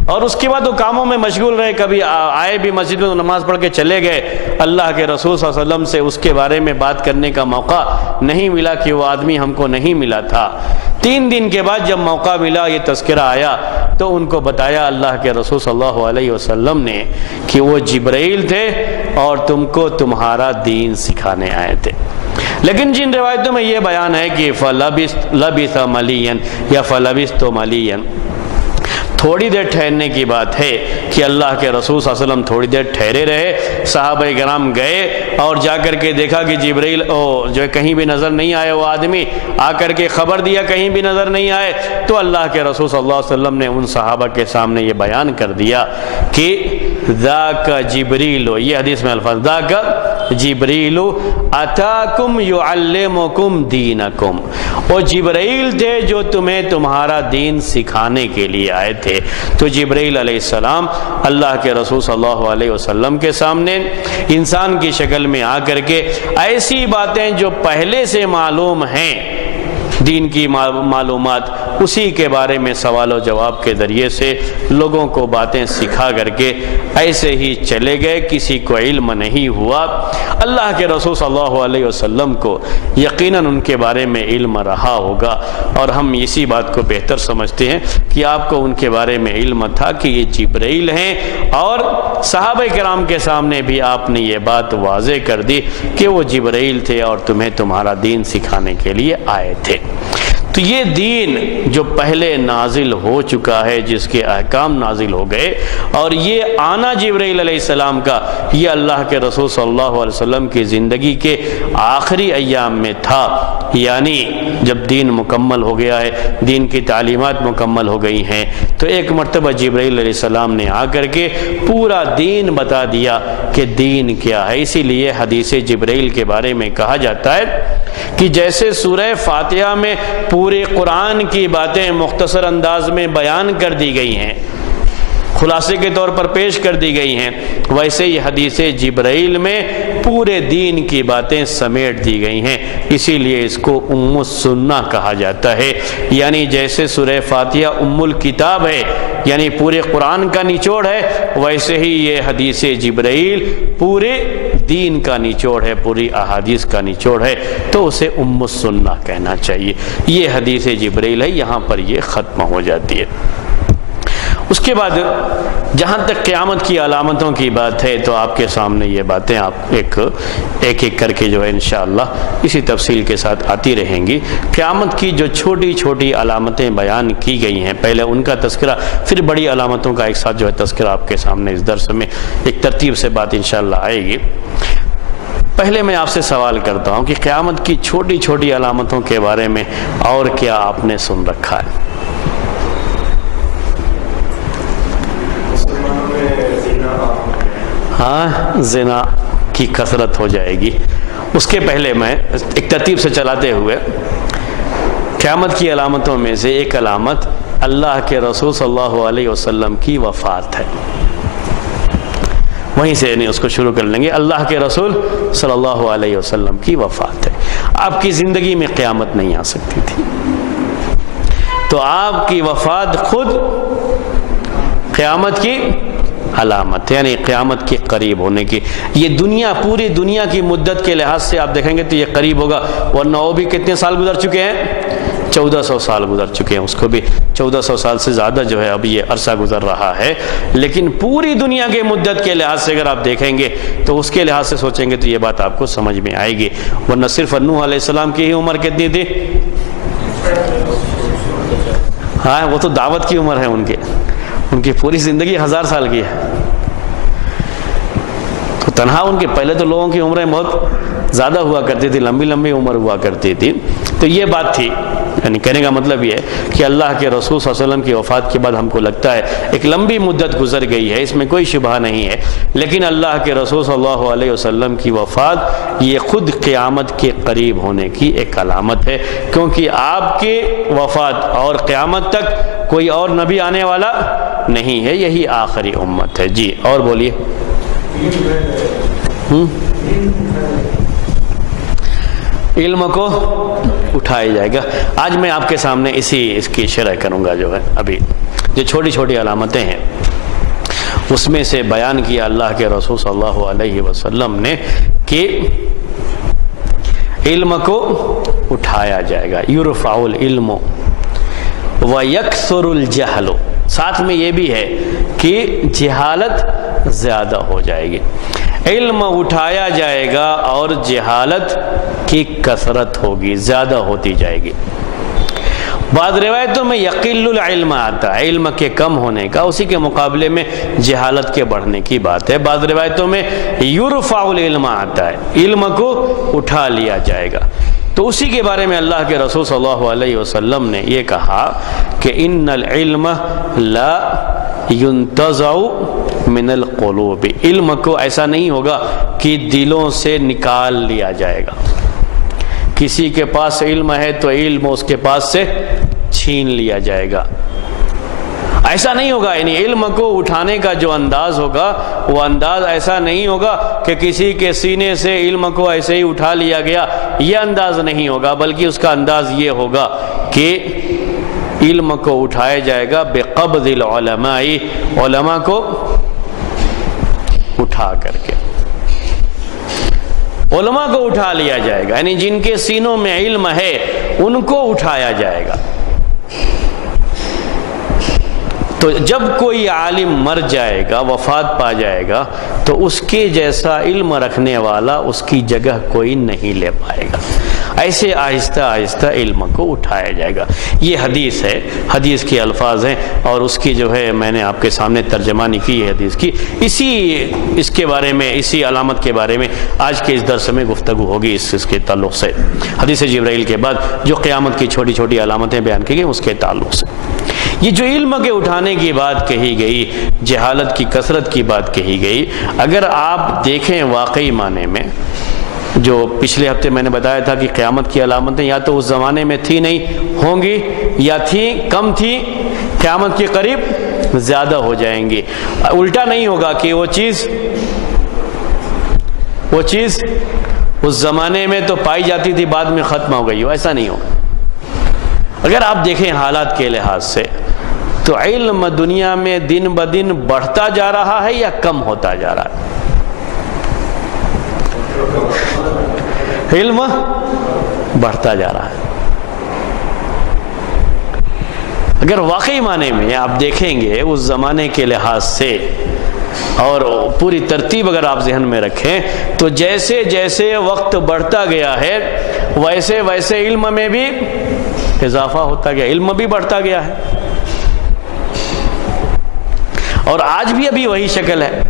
اور اس کے بعد وہ کاموں میں مشغول رہے، کبھی آئے بھی مسجد میں نماز پڑھ کے چلے گئے، اللہ کے رسول صلی اللہ علیہ وسلم سے اس کے بارے میں بات کرنے کا موقع نہیں ملا کہ وہ آدمی ہم کو نہیں ملا تھا۔ 3 دن کے بعد جب موقع ملا، یہ تذکرہ آیا تو ان کو بتایا اللہ کے رسول صلی اللہ علیہ وسلم نے کہ وہ جبرائیل تھے اور تم کو تمہارا دین سکھانے آئے تھے۔ لیکن جن روایتوں میں یہ بیان ہے کہ فَلَبِثَ مَلِيًّا یا فَلَبِثْتُ مَلِيًّا، تھوڑی دیر ٹھہرنے کی بات ہے کہ اللہ کے رسول صلی اللہ علیہ وسلم تھوڑی دیر ٹھہرے رہے، صحابہ کرام گئے اور جا کر کے دیکھا کہ جبرائیل جو ہے کہیں بھی نظر نہیں آئے، وہ آدمی آ کر کے خبر دیا کہیں بھی نظر نہیں آئے، تو اللہ کے رسول صلی اللہ علیہ وسلم نے ان صحابہ کے سامنے یہ بیان کر دیا کہ ذاک جبریل، یہ حدیث میں الفاظ ذاک جبریل اتاکم یعلمکم دینکم، وہ جبرائیل تھے جو تمہیں تمہارا دین سکھانے کے لیے آئے تھے۔ تو جبرائیل علیہ السلام اللہ کے رسول صلی اللہ علیہ وسلم کے سامنے انسان کی شکل میں آ کر کے ایسی باتیں جو پہلے سے معلوم ہیں، دین کی معلومات، اسی کے بارے میں سوال و جواب کے ذریعے سے لوگوں کو باتیں سکھا کر کے ایسے ہی چلے گئے، کسی کو علم نہیں ہوا۔ اللہ کے رسول صلی اللہ علیہ وسلم کو یقیناً ان کے بارے میں علم رہا ہوگا، اور ہم اسی بات کو بہتر سمجھتے ہیں کہ آپ کو ان کے بارے میں علم تھا کہ یہ جبرائیل ہیں، اور صحابہ کرام کے سامنے بھی آپ نے یہ بات واضح کر دی کہ وہ جبرائیل تھے اور تمہیں تمہارا دین سکھانے کے لیے آئے تھے۔ تو یہ دین جو پہلے نازل ہو چکا ہے، جس کے احکام نازل ہو گئے، اور یہ آنا جبرائیل علیہ السلام کا، یہ اللہ کے رسول صلی اللہ علیہ وسلم کی زندگی کے آخری ایام میں تھا، یعنی جب دین مکمل ہو گیا ہے، دین کی تعلیمات مکمل ہو گئی ہیں، تو ایک مرتبہ جبرائیل علیہ السلام نے آ کر کے پورا دین بتا دیا کہ دین کیا ہے۔ اسی لیے حدیث جبرائیل کے بارے میں کہا جاتا ہے کہ جیسے سورہ فاتحہ میں پورے قرآن کی باتیں مختصر انداز میں بیان کر دی گئی ہیں، خلاصے کے طور پر پیش کر دی گئی ہیں، ویسے ہی حدیث جبرائیل میں پورے دین کی باتیں سمیٹ دی گئی ہیں، اسی لیے اس کو ام السنہ کہا جاتا ہے۔ یعنی جیسے سورہ فاتحہ ام الکتاب ہے، یعنی پورے قرآن کا نچوڑ ہے، ویسے ہی یہ حدیث جبرائیل پورے دین کا نچوڑ ہے، پوری احادیث کا نچوڑ ہے، تو اسے ام السنہ کہنا چاہیے۔ یہ حدیث جبرائیل ہے، یہاں پر یہ ختم ہو جاتی ہے۔ اس کے بعد جہاں تک قیامت کی علامتوں کی بات ہے، تو آپ کے سامنے یہ باتیں آپ ایک ایک کر کے جو ہے انشاءاللہ اسی تفصیل کے ساتھ آتی رہیں گی۔ قیامت کی جو چھوٹی چھوٹی علامتیں بیان کی گئی ہیں، پہلے ان کا تذکرہ، پھر بڑی علامتوں کا ایک ساتھ جو ہے تذکرہ آپ کے سامنے اس درس میں ایک ترتیب سے بات انشاءاللہ آئے گی۔ پہلے میں آپ سے سوال کرتا ہوں کہ قیامت کی چھوٹی چھوٹی علامتوں کے بارے میں اور کیا آپ نے سن رکھا ہے؟ ہاں، زنا کی کثرت ہو جائے گی۔ اس کے پہلے میں ایک ترتیب سے چلاتے ہوئے، قیامت کی علامتوں میں سے ایک علامت اللہ کے رسول صلی اللہ علیہ وسلم کی وفات ہے۔ وہیں سے یعنی اس کو شروع کر لیں گے۔ اللہ کے رسول صلی اللہ علیہ وسلم کی وفات ہے۔ آپ کی زندگی میں قیامت نہیں آ سکتی تھی، تو آپ کی وفات خود قیامت کی علامت، یعنی قیامت کے قریب ہونے کی۔ یہ دنیا، پوری دنیا کی مدت کے لحاظ سے آپ دیکھیں گے تو یہ قریب ہوگا، ورنہ وہ بھی کتنے سال گزر چکے ہیں؟ 1400 سال گزر چکے ہیں، اس کو بھی 1400 سال سے زیادہ جو ہے اب یہ عرصہ گزر رہا ہے، لیکن پوری دنیا کے مدت کے لحاظ سے اگر آپ دیکھیں گے تو اس کے لحاظ سے سوچیں گے تو یہ بات آپ کو سمجھ میں آئے گی، ورنہ صرف نوح علیہ السلام کی ہی عمر کتنی تھی؟ ہاں وہ تو دعوت کی عمر ہے، ان کی پوری زندگی 1000 سال کی ہے، تو تنہا ان کے پہلے تو لوگوں کی عمریں بہت زیادہ ہوا کرتی تھی، لمبی لمبی عمر ہوا کرتی تھی. تو یہ بات تھی، یعنی کہنے کا مطلب یہ ہے کہ اللہ کے رسول صلی اللہ علیہ وسلم کی وفات کے بعد ہم کو لگتا ہے ایک لمبی مدت گزر گئی ہے، اس میں کوئی شبہ نہیں ہے، لیکن اللہ کے رسول صلی اللہ علیہ وسلم کی وفات یہ خود قیامت کے قریب ہونے کی ایک علامت ہے، کیونکہ آپ کی وفات اور قیامت تک کوئی اور نبی آنے والا نہیں ہے، یہی آخری امت ہے. جی اور بولیے. علم کو اٹھایا جائے گا. آج میں آپ کے سامنے اس کی شرح کروں گا، جو ہے ابھی جو چھوٹی چھوٹی علامتیں ہیں اس میں سے بیان کیا اللہ کے رسول صلی اللہ علیہ وسلم نے کہ علم کو اٹھایا جائے گا. یرفع العلم ویکثر الجہل، ساتھ میں یہ بھی ہے کہ جہالت زیادہ ہو جائے گی. علم اٹھایا جائے گا اور جہالت کی کثرت ہوگی، زیادہ ہوتی جائے گی. بعض روایتوں میں یقل العلم آتا ہے، علم کے کم ہونے کا، اسی کے مقابلے میں جہالت کے بڑھنے کی بات ہے. بعض روایتوں میں یرفع العلم آتا ہے، علم کو اٹھا لیا جائے گا. تو اسی کے بارے میں اللہ کے رسول صلی اللہ علیہ وسلم نے یہ کہا کہ ان العلم لا ينتزع من القلوب، علم کو ایسا نہیں ہوگا کہ دلوں سے نکال لیا جائے گا. کسی کے پاس علم ہے تو علم اس کے پاس سے چھین لیا جائے گا، ایسا نہیں ہوگا. یعنی علم کو اٹھانے کا جو انداز ہوگا وہ انداز ایسا نہیں ہوگا کہ کسی کے سینے سے علم کو ایسے ہی اٹھا لیا گیا، یہ انداز نہیں ہوگا، بلکہ اس کا انداز یہ ہوگا کہ علم کو اٹھایا جائے گا بقبض العلماء، علماء کو اٹھا کر کے، علماء کو اٹھا لیا جائے گا. یعنی جن کے سینوں میں علم ہے ان کو اٹھایا جائے گا. تو جب کوئی عالم مر جائے گا، وفات پا جائے گا، تو اس کے جیسا علم رکھنے والا اس کی جگہ کوئی نہیں لے پائے گا. ایسے آہستہ آہستہ علم کو اٹھایا جائے گا. یہ حدیث ہے، حدیث کے الفاظ ہیں، اور اس کی جو ہے میں نے آپ کے سامنے ترجمانی کی ہے حدیث کی. اس کے بارے میں، اسی علامت کے بارے میں آج کے اس درس میں گفتگو ہوگی اس کے تعلق سے. حدیث جبرائیل کے بعد جو قیامت کی چھوٹی چھوٹی علامتیں بیان کی گئی اس کے تعلق سے یہ جو علم کے اٹھانے کی بات کہی گئی، جہالت کی کثرت کی بات کہی گئی، اگر آپ دیکھیں واقعی معنی میں، جو پچھلے ہفتے میں نے بتایا تھا کہ قیامت کی علامتیں یا تو اس زمانے میں تھی نہیں ہوں گی، یا تھی کم تھی، قیامت کے قریب زیادہ ہو جائیں گی. الٹا نہیں ہوگا کہ وہ چیز اس زمانے میں تو پائی جاتی تھی بعد میں ختم ہو گئی ہو، ایسا نہیں ہوگا. اگر آپ دیکھیں حالات کے لحاظ سے تو علم دنیا میں دن بدن بڑھتا جا رہا ہے یا کم ہوتا جا رہا ہے؟ علم بڑھتا جا رہا ہے. اگر واقعی معنی میں آپ دیکھیں گے اس زمانے کے لحاظ سے اور پوری ترتیب اگر آپ ذہن میں رکھیں تو جیسے جیسے وقت بڑھتا گیا ہے ویسے ویسے علم میں بھی اضافہ ہوتا گیا، علم بھی بڑھتا گیا ہے. اور آج بھی ابھی وہی شکل ہے.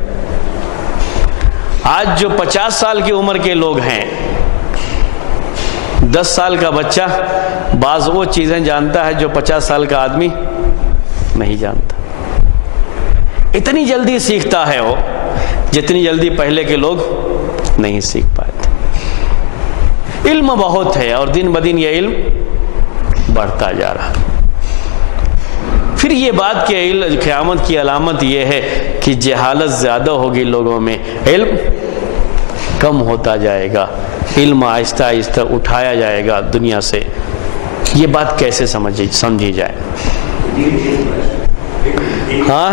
آج جو 50 سال کی عمر کے لوگ ہیں، 10 سال کا بچہ بعض وہ چیزیں جانتا ہے جو 50 سال کا آدمی نہیں جانتا. اتنی جلدی سیکھتا ہے وہ جتنی جلدی پہلے کے لوگ نہیں سیکھ پائے تھے. علم بہت ہے اور دن بدن یہ علم بڑھتا جا رہا. پھر یہ بات کہ قیامت کی علامت یہ ہے کہ جہالت زیادہ ہوگی لوگوں میں، علم کم ہوتا جائے گا، علم آہستہ آہستہ اٹھایا جائے گا دنیا سے. یہ بات کیسے سمجھی جائے؟ ہاں،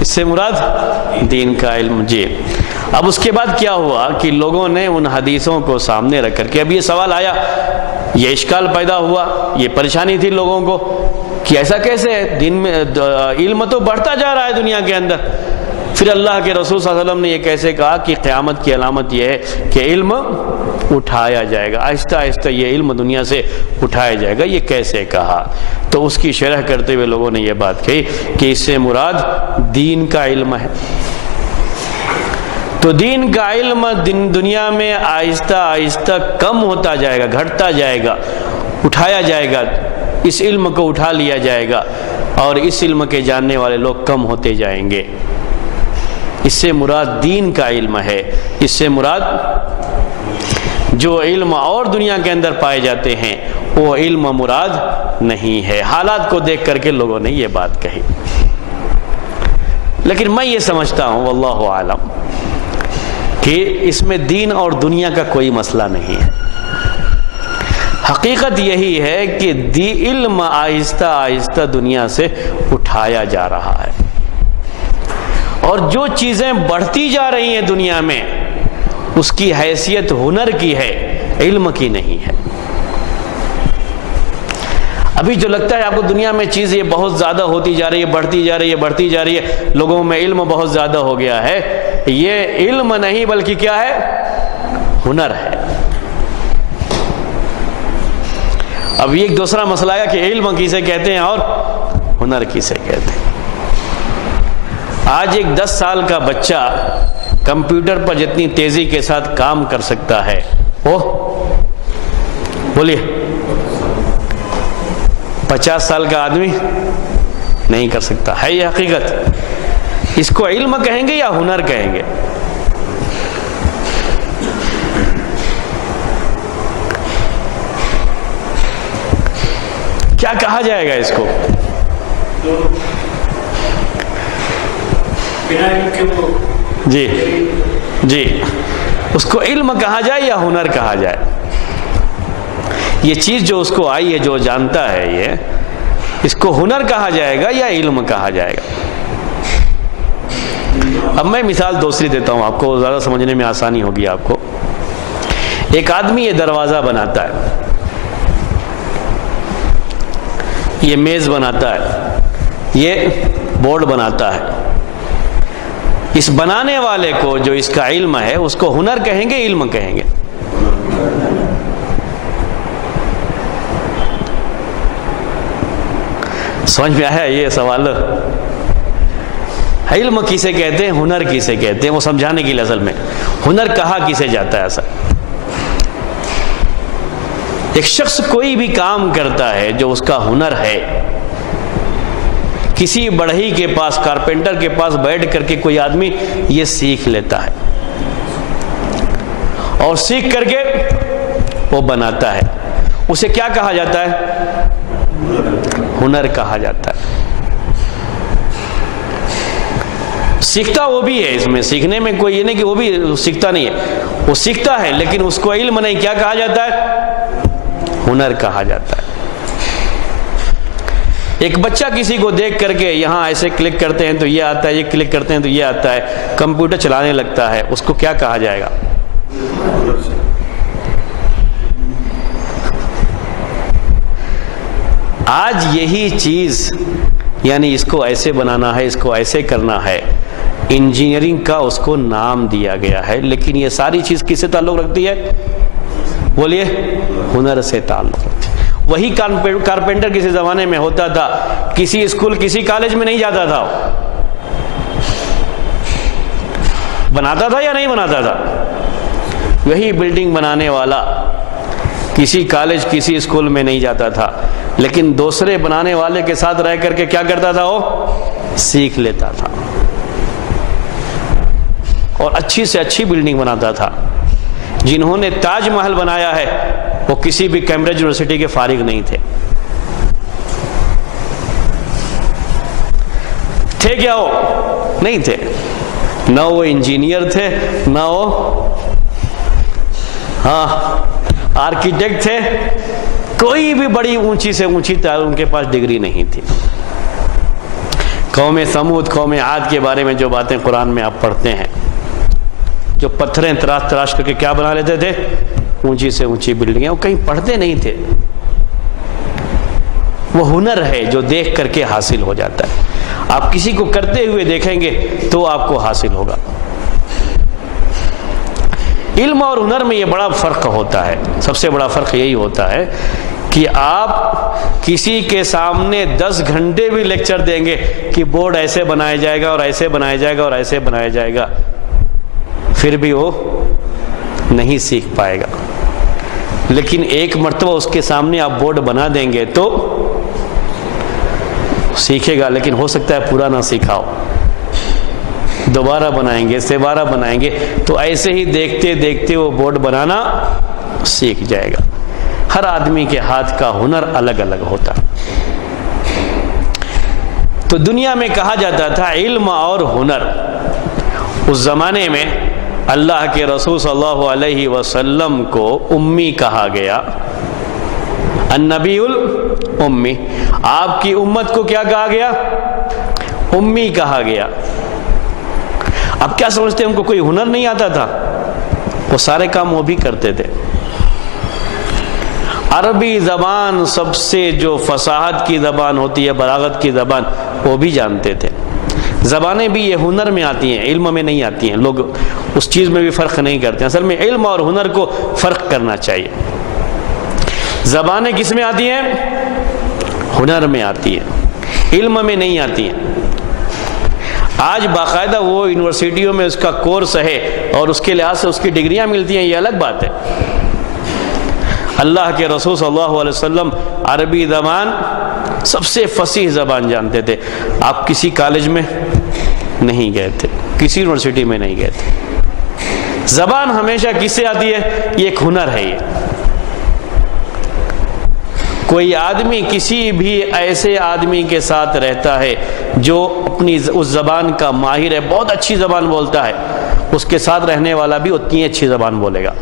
اس سے مراد دین کا علم. جی اب اس کے بعد کیا ہوا کہ لوگوں نے ان حدیثوں کو سامنے رکھ کر کے اب یہ سوال آیا، یہ اشکال پیدا ہوا، یہ پریشانی تھی لوگوں کو کہ ایسا کیسے ہے، دین میں علم تو بڑھتا جا رہا ہے دنیا کے اندر، پھر اللہ کے رسول صلی اللہ علیہ وسلم نے یہ کیسے کہا کہ قیامت کی علامت یہ ہے کہ علم اٹھایا جائے گا، آہستہ آہستہ یہ علم دنیا سے اٹھایا جائے گا، یہ کیسے کہا؟ تو اس کی شرح کرتے ہوئے لوگوں نے یہ بات کہی کہ اس سے مراد دین کا علم ہے۔ تو دین کا علم دنیا میں آہستہ آہستہ کم ہوتا جائے گا، گھٹتا جائے گا، اٹھایا جائے گا، اس علم کو اٹھا لیا جائے گا اور اس علم کے جاننے والے لوگ کم ہوتے جائیں گے۔ اس سے مراد دین کا علم ہے، اس سے مراد جو علم اور دنیا کے اندر پائے جاتے ہیں وہ علم مراد نہیں ہے۔ حالات کو دیکھ کر کے لوگوں نے یہ بات کہی، لیکن میں یہ سمجھتا ہوں واللہ عالم کہ اس میں دین اور دنیا کا کوئی مسئلہ نہیں ہے۔ حقیقت یہی ہے کہ علم آہستہ آہستہ دنیا سے اٹھایا جا رہا ہے، اور جو چیزیں بڑھتی جا رہی ہیں دنیا میں اس کی حیثیت ہنر کی ہے، علم کی نہیں ہے۔ ابھی جو لگتا ہے آپ کو دنیا میں چیز یہ بہت زیادہ ہوتی جا رہی ہے، بڑھتی جا رہی ہے، بڑھتی جا رہی ہے، لوگوں میں علم بہت زیادہ ہو گیا ہے، یہ علم نہیں بلکہ کیا ہے؟ ہنر ہے۔ اب یہ ایک دوسرا مسئلہ ہے کہ علم کسے کہتے ہیں اور ہنر کسے کہتے ہیں۔ آج ایک 10 سال کا بچہ کمپیوٹر پر جتنی تیزی کے ساتھ کام کر سکتا ہے وہ بولیے 50 سال کا آدمی نہیں کر سکتا ہے، یہ حقیقت۔ اس کو علم کہیں گے یا ہنر کہیں گے؟ کیا کہا جائے گا اس کو؟ جی جی، اس کو علم کہا جائے یا ہنر کہا جائے؟ یہ چیز جو اس کو آئی ہے، جو جانتا ہے، یہ اس کو ہنر کہا جائے گا یا علم کہا جائے گا؟ اب میں مثال دوسری دیتا ہوں، آپ کو زیادہ سمجھنے میں آسانی ہوگی آپ کو۔ ایک آدمی یہ دروازہ بناتا ہے، یہ میز بناتا ہے، یہ بورڈ بناتا ہے۔ اس بنانے والے کو جو اس کا علم ہے اس کو ہنر کہیں گے، علم کہیں گے؟ سمجھ میں آیا یہ سوال؟ علم کسے کہتے ہیں، ہنر کسے کہتے ہیں، وہ سمجھانے کے لیے اصل میں ہنر کہا کسے جاتا ہے؟ اصل ایک شخص کوئی بھی کام کرتا ہے جو اس کا ہنر ہے، کسی بڑھئی کے پاس، کارپینٹر کے پاس بیٹھ کر کے کوئی آدمی یہ سیکھ لیتا ہے اور سیکھ کر کے وہ بناتا ہے، اسے کیا کہا جاتا ہے؟ ہنر کہا جاتا ہے۔ سیکھتا وہ بھی ہے، اس میں سیکھنے میں کوئی یہ نہیں کہ وہ بھی سیکھتا نہیں ہے، وہ سیکھتا ہے لیکن اس کو علم نہیں، کیا کہا جاتا ہے؟ ہنر کہا جاتا ہے۔ ایک بچہ کسی کو دیکھ کر کے یہاں ایسے کلک کرتے ہیں تو یہ آتا ہے، یہ کلک کرتے ہیں تو یہ آتا ہے، کمپیوٹر چلانے لگتا ہے، اس کو کیا کہا جائے گا؟ آج یہی چیز، یعنی اس کو ایسے بنانا ہے، اس کو ایسے کرنا ہے، انجینئرنگ کا اس کو نام دیا گیا ہے، لیکن یہ ساری چیز کس سے تعلق رکھتی ہے؟ بولیے، ہنر سے تعلق رکھتی ہے۔ وہی کارپینٹر کسی زمانے میں ہوتا تھا، کسی اسکول کسی کالج میں نہیں جاتا تھا، بناتا تھا یا نہیں بناتا تھا؟ وہی بلڈنگ بنانے والا کسی کالج کسی اسکول میں نہیں جاتا تھا، لیکن دوسرے بنانے والے کے ساتھ رہ کر کے کیا کرتا تھا؟ وہ سیکھ لیتا تھا اور اچھی سے اچھی بلڈنگ بناتا تھا۔ جنہوں نے تاج محل بنایا ہے وہ کسی بھی کیمبرج یونیورسٹی کے فارغ نہیں تھے، تھے کیا؟ وہ نہیں تھے، نہ وہ انجینئر تھے، نہ وہ آرکیٹیکٹ تھے، کوئی بھی بڑی اونچی سے اونچی ان کے پاس ڈگری نہیں تھی۔ قوم سمود، قوم عاد کے بارے میں جو باتیں قرآن میں آپ پڑھتے ہیں، جو پتھریں تراش تراش کر کے کیا بنا لیتے تھے؟ اونچی سے اونچی بلڈنگیں. وہ کہیں پڑھتے نہیں تھے. وہ ہنر ہے جو دیکھ کر کے حاصل ہو جاتا ہے. آپ کسی کو کرتے ہوئے دیکھیں گے تو آپ کو حاصل ہوگا. علم اور ہنر میں یہ بڑا فرق ہوتا ہے. سب سے بڑا فرق یہی ہوتا ہے کہ آپ کسی کے سامنے 10 گھنٹے بھی لیکچر دیں گے کہ بورڈ ایسے بنایا جائے گا اور ایسے بنایا جائے گا اور ایسے بنایا جائے گا, پھر بھی وہ نہیں سیکھ پائے گا. لیکن ایک مرتبہ اس کے سامنے آپ بورڈ بنا دیں گے تو سیکھے گا, لیکن ہو سکتا ہے پورا نہ سیکھا ہو. دوبارہ بنائیں گے, دوبارہ بنائیں گے, تو ایسے ہی دیکھتے دیکھتے وہ بورڈ بنانا سیکھ جائے گا. ہر آدمی کے ہاتھ کا ہنر الگ الگ ہوتا. تو دنیا میں کہا جاتا تھا علم اور ہنر. اس زمانے میں اللہ کے رسول صلی اللہ علیہ وسلم کو امی کہا گیا, النبی الامی. آپ کی امت کو کیا کہا گیا؟ امی کہا گیا. اب کیا سمجھتے ہیں ان کو کوئی ہنر نہیں آتا تھا؟ وہ سارے کام وہ بھی کرتے تھے. عربی زبان سب سے جو فصاحت کی زبان ہوتی ہے, بلاغت کی زبان, وہ بھی جانتے تھے. زبانیں بھی یہ ہنر میں آتی ہیں, علم میں نہیں آتی ہیں. لوگ اس چیز میں بھی فرق نہیں کرتے. اصل میں علم اور ہنر کو فرق کرنا چاہیے. زبانیں کس میں آتی ہیں؟ ہنر میں آتی ہیں, علم میں نہیں آتی ہیں. آج باقاعدہ وہ یونیورسٹیوں میں اس کا کورس ہے اور اس کے لحاظ سے اس کی ڈگریاں ملتی ہیں, یہ الگ بات ہے. اللہ کے رسول صلی اللہ علیہ وسلم عربی زبان سب سے فصیح زبان جانتے تھے. آپ کسی کالج میں نہیں گئے تھے, کسی یونیورسٹی میں نہیں گئے تھے. زبان ہمیشہ کس سے آتی ہے؟ یہ ایک ہنر ہے. یہ کوئی آدمی کسی بھی ایسے آدمی کے ساتھ رہتا ہے جو اپنی اس زبان کا ماہر ہے, بہت اچھی زبان بولتا ہے, اس کے ساتھ رہنے والا بھی اتنی اچھی زبان بولے گا,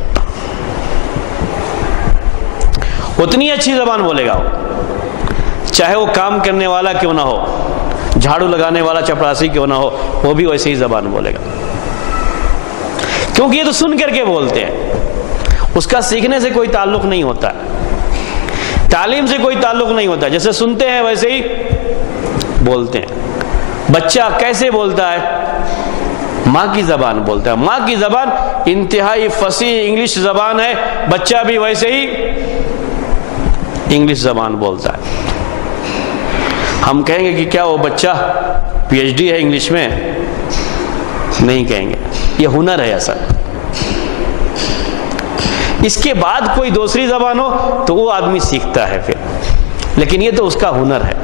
اتنی اچھی زبان بولے گا. چاہے وہ کام کرنے والا کیوں نہ ہو, جھاڑو لگانے والا چپراسی کیوں نہ ہو, وہ بھی ویسے ہی زبان بولے گا. کیونکہ یہ تو سن کر کے بولتے ہیں, اس کا سیکھنے سے کوئی تعلق نہیں ہوتا, تعلیم سے کوئی تعلق نہیں ہوتا. جیسے سنتے ہیں ویسے ہی بولتے ہیں. بچہ کیسے بولتا ہے؟ ماں کی زبان بولتا ہے. ماں کی زبان انتہائی فصیح انگلش زبان ہے, بچہ بھی ویسے ہی انگلش زبان بولتا ہے. ہم کہیں گے کہ کیا وہ بچہ پی ایچ ڈی ہے انگلش میں؟ نہیں کہیں گے, یہ ہنر ہے اصل. اس کے بعد کوئی دوسری زبان ہو تو وہ آدمی سیکھتا ہے پھر, لیکن یہ تو اس کا ہنر ہے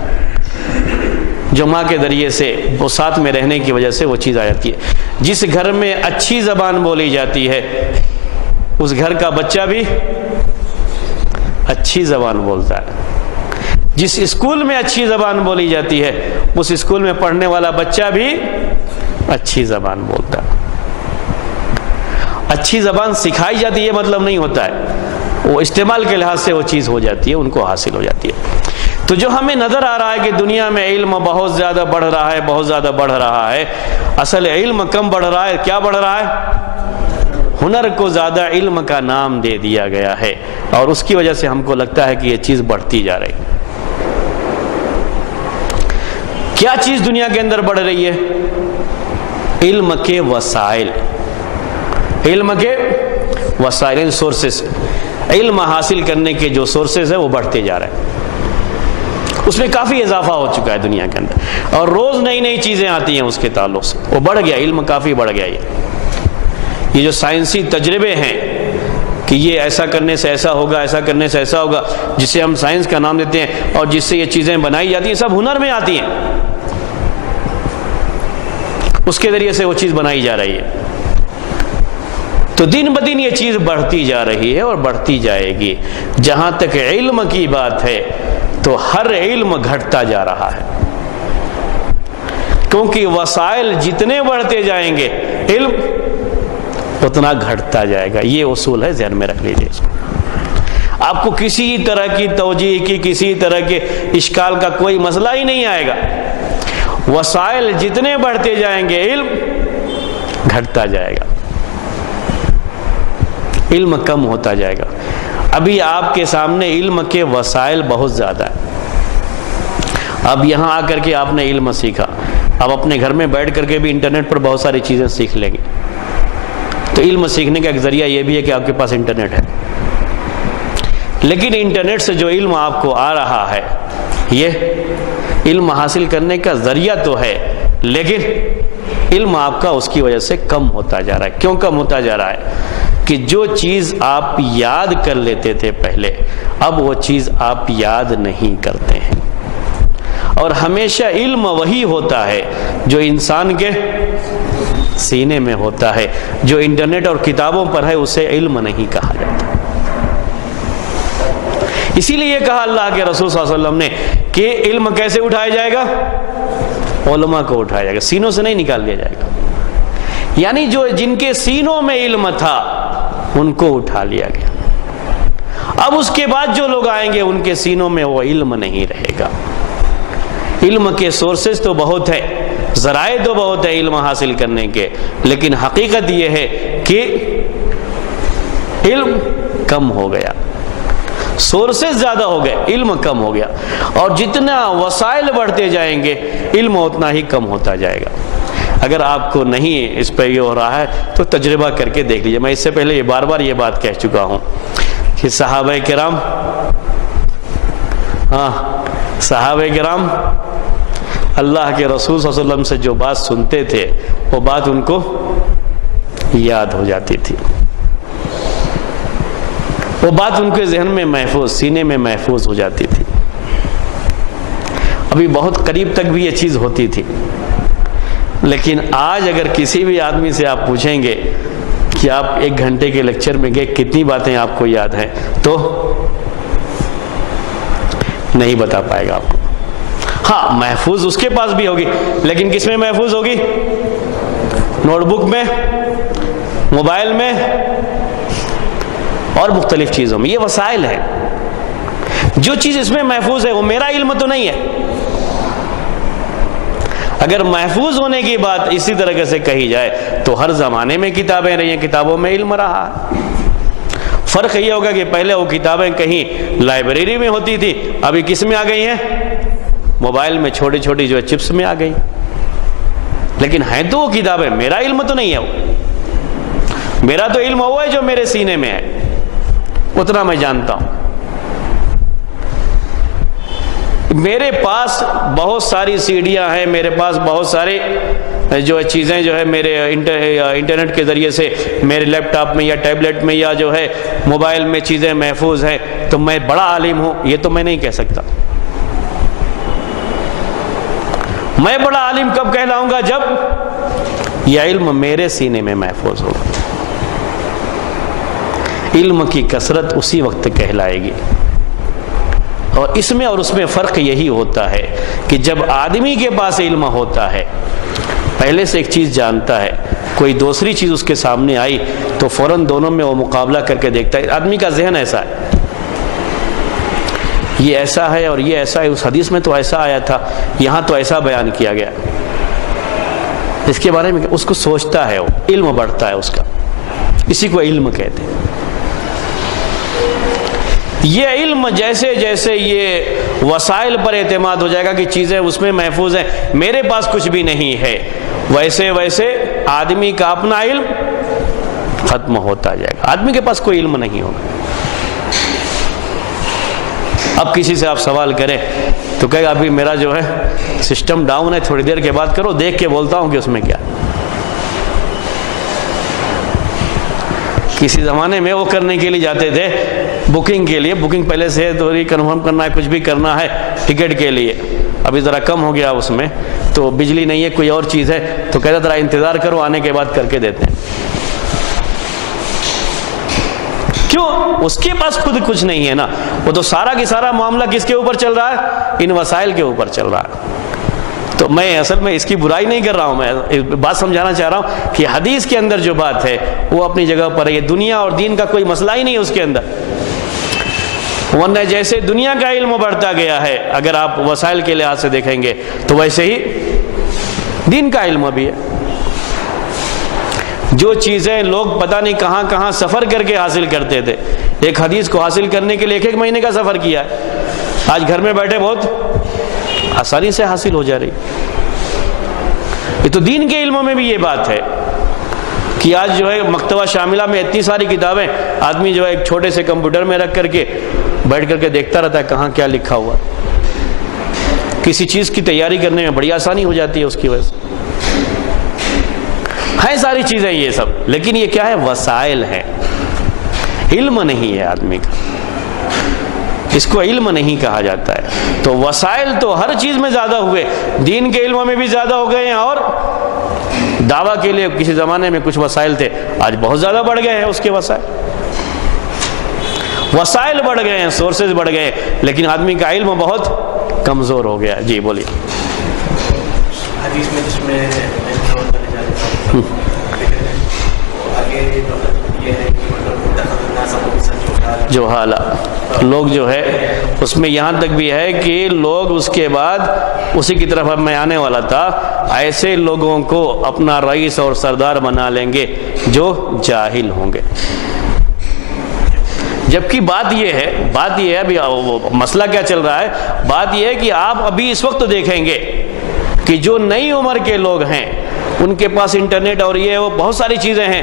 جو ماں کے ذریعے سے وہ ساتھ میں رہنے کی وجہ سے وہ چیز آ جاتی ہے. جس گھر میں اچھی زبان بولی جاتی ہے اس گھر کا بچہ بھی اچھی زبان بولتا ہے. جس اسکول میں اچھی زبان بولی جاتی ہے اس اسکول میں پڑھنے والا بچہ بھی اچھی زبان بولتا ہے. اچھی زبان سکھائی جاتی ہے یہ مطلب نہیں ہوتا ہے, وہ استعمال کے لحاظ سے وہ چیز ہو جاتی ہے, ان کو حاصل ہو جاتی ہے. تو جو ہمیں نظر آ رہا ہے کہ دنیا میں علم بہت زیادہ بڑھ رہا ہے, بہت زیادہ بڑھ رہا ہے, اصل علم کم بڑھ رہا ہے. کیا بڑھ رہا ہے؟ ہنر کو زیادہ علم کا نام دے دیا گیا ہے, اور اس کی وجہ سے ہم کو لگتا ہے کہ یہ چیز بڑھتی جا رہی. کیا چیز دنیا کے اندر بڑھ رہی ہے؟ علم کے وسائل, علم کے وسائل, سورسز. علم حاصل کرنے کے جو سورسز ہیں وہ بڑھتے جا رہے ہیں. اس میں کافی اضافہ ہو چکا ہے دنیا کے اندر, اور روز نئی نئی چیزیں آتی ہیں اس کے تعلق سے. وہ بڑھ گیا, علم کافی بڑھ گیا. یہ جو سائنسی تجربے ہیں کہ یہ ایسا کرنے سے ایسا ہوگا, ایسا کرنے سے ایسا ہوگا, جسے ہم سائنس کا نام دیتے ہیں, اور جس سے یہ چیزیں بنائی جاتی ہیں, سب ہنر میں آتی ہیں. اس کے ذریعے سے وہ چیز بنائی جا رہی ہے. تو دن بدن یہ چیز بڑھتی جا رہی ہے اور بڑھتی جائے گی. جہاں تک علم کی بات ہے تو ہر علم گھٹتا جا رہا ہے, کیونکہ وسائل جتنے بڑھتے جائیں گے علم اتنا گھٹتا جائے گا. یہ اصول ہے, ذہن میں رکھ لیجیے. آپ کو کسی طرح کی توجیہ کی, کسی طرح کے اشکال کا کوئی مسئلہ ہی نہیں آئے گا. وسائل جتنے بڑھتے جائیں گے علم گھٹتا جائے گا. علم کم ہوتا جائے گا۔ ابھی آپ کے سامنے علم کے وسائل بہت زیادہ ہیں۔ اب یہاں آ کر کے آپ نے علم سیکھا، اب اپنے گھر میں بیٹھ کر کے بھی انٹرنیٹ پر بہت ساری چیزیں سیکھ لیں گے۔ تو علم سیکھنے کا ایک ذریعہ یہ بھی ہے کہ آپ کے پاس انٹرنیٹ ہے، لیکن انٹرنیٹ سے جو علم آپ کو آ رہا ہے یہ علم حاصل کرنے کا ذریعہ تو ہے، لیکن علم آپ کا اس کی وجہ سے کم ہوتا جا رہا ہے۔ کیوں کم ہوتا جا رہا ہے؟ کہ جو چیز آپ یاد کر لیتے تھے پہلے، اب وہ چیز آپ یاد نہیں کرتے ہیں۔ اور ہمیشہ علم وہی ہوتا ہے جو انسان کے سینے میں ہوتا ہے، جو انٹرنیٹ اور کتابوں پر ہے اسے علم نہیں کہا جاتا۔ اسی لیے یہ کہا اللہ کے رسول صلی اللہ علیہ وسلم نے کہ علم کیسے اٹھایا جائے گا؟ علماء کو اٹھایا جائے گا، سینوں سے نہیں نکال دیا جائے گا۔ یعنی جو جن کے سینوں میں علم تھا ان کو اٹھا لیا گیا۔ اب اس کے بعد جو لوگ آئیں گے ان کے سینوں میں وہ علم نہیں رہے گا۔ علم کے سورسز تو بہت ہیں، ذرائع تو بہت ہیں علم حاصل کرنے کے، لیکن حقیقت یہ ہے کہ علم کم ہو گیا، سورسز زیادہ ہو گئے، علم کم ہو گیا، اور جتنا وسائل بڑھتے جائیں گے علم اتنا ہی کم ہوتا جائے گا۔ اگر آپ کو نہیں اس پہ یہ ہو رہا ہے تو تجربہ کر کے دیکھ لیجیے۔ میں اس سے پہلے یہ بار بار یہ بات کہہ چکا ہوں کہ صحابہ کرام اللہ کے رسول صلی اللہ علیہ وسلم سے جو بات سنتے تھے وہ بات ان کو یاد ہو جاتی تھی، وہ بات ان کے ذہن میں محفوظ، سینے میں محفوظ ہو جاتی تھی۔ ابھی بہت قریب تک بھی یہ چیز ہوتی تھی، لیکن آج اگر کسی بھی آدمی سے آپ پوچھیں گے کہ آپ 1 گھنٹے کے لیکچر میں گئے کتنی باتیں آپ کو یاد ہیں، تو نہیں بتا پائے گا آپ کو۔ ہاں محفوظ اس کے پاس بھی ہوگی، لیکن کس میں محفوظ ہوگی؟ نوٹ بک میں، موبائل میں اور مختلف چیزوں میں۔ یہ وسائل ہیں، جو چیز اس میں محفوظ ہے وہ میرا علم تو نہیں ہے۔ اگر محفوظ ہونے کی بات اسی طرح سے کہی جائے تو ہر زمانے میں کتابیں رہی ہیں، کتابوں میں علم رہا ہے۔ فرق یہ ہوگا کہ پہلے وہ کتابیں کہیں لائبریری میں ہوتی تھی، ابھی کس میں آ گئی ہیں؟ موبائل میں چھوٹی چھوٹی جو چپس میں آ گئی، لیکن ہیں تو وہ کتابیں، میرا علم تو نہیں ہے وہ۔ میرا تو علم وہ ہے جو میرے سینے میں ہے، اتنا میں جانتا ہوں۔ میرے پاس بہت ساری سیڈیاں ہیں، میرے پاس بہت سارے جو چیزیں جو ہے میرے انٹرنیٹ کے ذریعے سے میرے لیپ ٹاپ میں یا ٹیبلٹ میں یا جو ہے موبائل میں چیزیں محفوظ ہیں، تو میں بڑا عالم ہوں یہ تو میں نہیں کہہ سکتا۔ میں بڑا عالم کب کہلاؤں گا؟ جب یہ علم میرے سینے میں محفوظ ہوگا۔ علم کی کثرت اسی وقت کہلائے گی۔ اور اس میں فرق یہی ہوتا ہے کہ جب آدمی کے پاس علم ہوتا ہے، پہلے سے ایک چیز جانتا ہے، کوئی دوسری چیز اس کے سامنے آئی تو فوراً دونوں میں وہ مقابلہ کر کے دیکھتا ہے۔ آدمی کا ذہن ایسا ہے، یہ ایسا ہے اور یہ ایسا ہے، اس حدیث میں تو ایسا آیا تھا، یہاں تو ایسا بیان کیا گیا، اس کے بارے میں اس کو سوچتا ہے، وہ علم بڑھتا ہے اس کا، اسی کو علم کہتے ہیں۔ یہ علم جیسے جیسے یہ وسائل پر اعتماد ہو جائے گا کہ چیزیں اس میں محفوظ ہیں، میرے پاس کچھ بھی نہیں ہے، ویسے ویسے آدمی کا اپنا علم ختم ہوتا جائے گا، آدمی کے پاس کوئی علم نہیں ہوگا۔ اب کسی سے آپ سوال کریں تو کہے گا ابھی میرا جو ہے سسٹم ڈاؤن ہے، تھوڑی دیر کے بعد کرو، دیکھ کے بولتا ہوں کہ اس میں کیا۔ کسی زمانے میں وہ کرنے کے لیے جاتے تھے بکنگ کے لیے، بکنگ پہلے سے دوری کنفرم کرنا ہے، کچھ بھی کرنا ہے ٹکٹ کے لیے، ابھی ذرا کم ہو گیا اس میں، تو بجلی نہیں ہے کوئی اور چیز ہے تو کہتا ذرا انتظار کرو، آنے کے بعد کر کے دیتے ہیں۔ کیوں؟ اس کے پاس خود کچھ نہیں ہے نا، وہ تو سارا کی سارا معاملہ کس کے اوپر چل رہا ہے؟ ان وسائل کے اوپر چل رہا ہے۔ تو میں اصل میں اس کی برائی نہیں کر رہا ہوں، میں بات سمجھانا چاہ رہا ہوں کہ حدیث کے اندر جو بات ہے وہ اپنی جگہ پر ہے، یہ دنیا اور دین کا کوئی مسئلہ ہی نہیں ہے اس کے اندر، ورنہ جیسے دنیا کا علم بڑھتا گیا ہے اگر آپ وسائل کے لحاظ سے دیکھیں گے تو ویسے ہی دین کا علم بھی ہے۔ جو چیزیں لوگ پتہ نہیں کہاں کہاں سفر کر کے حاصل کرتے تھے، ایک حدیث کو حاصل کرنے کے لیے 1 مہینے کا سفر کیا ہے، آج گھر میں بیٹھے بہت آسانی سے حاصل ہو جا رہی۔ یہ تو دین کے علموں میں بھی یہ بات ہے کہ آج جو ہے مکتبہ شاملہ میں اتنی ساری کتابیں، آدمی جو ہے ایک چھوٹے سے کمپیوٹر میں رکھ کر کے بیٹھ کر کے دیکھتا رہتا ہے کہاں کیا لکھا ہوا۔ کسی چیز کی تیاری کرنے میں بڑی آسانی ہو جاتی ہے اس کی وجہ سے۔ ہیں ساری چیزیں یہ سب، لیکن یہ کیا ہے؟ وسائل ہیں، علم نہیں ہے آدمی کا، اس کو علم نہیں کہا جاتا ہے۔ تو وسائل تو ہر چیز میں زیادہ ہوئے، دین کے علموں میں بھی زیادہ ہو گئے ہیں، اور دعویٰ کے لیے کسی زمانے میں کچھ وسائل تھے، آج بہت زیادہ بڑھ گئے ہیں اس کے وسائل بڑھ گئے ہیں، سورسز بڑھ گئے، لیکن آدمی کا علم بہت کمزور ہو گیا۔ جی بولیے۔ حدیث میں جس میں جو حالہ لوگ جو ہے اس میں یہاں تک بھی ہے کہ لوگ اس کے بعد اسی کی طرف اب میں آنے والا تھا، ایسے لوگوں کو اپنا رئیس اور سردار بنا لیں گے جو جاہل ہوں گے۔ جبکہ بات یہ ہے ابھی مسئلہ کیا چل رہا ہے، بات یہ ہے کہ آپ ابھی اس وقت دیکھیں گے کہ جو نئی عمر کے لوگ ہیں ان کے پاس انٹرنیٹ اور یہ وہ بہت ساری چیزیں ہیں،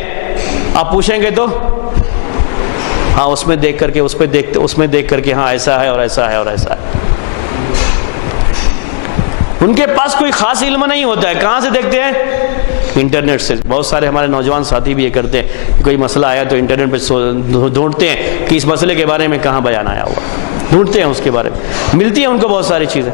آپ پوچھیں گے تو ہاں اس میں دیکھ کر کے اس میں دیکھ کر کے ہاں ایسا ہے اور ایسا ہے اور ایسا ہے۔ ان کے پاس کوئی خاص علم نہیں ہوتا ہے، کہاں سے دیکھتے ہیں؟ انٹرنیٹ سے۔ بہت سارے ہمارے نوجوان ساتھی بھی یہ کرتے ہیں، کوئی مسئلہ آیا تو انٹرنیٹ پہ ڈھونڈتے ہیں کہ اس مسئلے کے بارے میں کہاں بیان آیا ہوا، ڈھونڈتے ہیں اس کے بارے میں، ملتی ہیں ان کو بہت ساری چیزیں،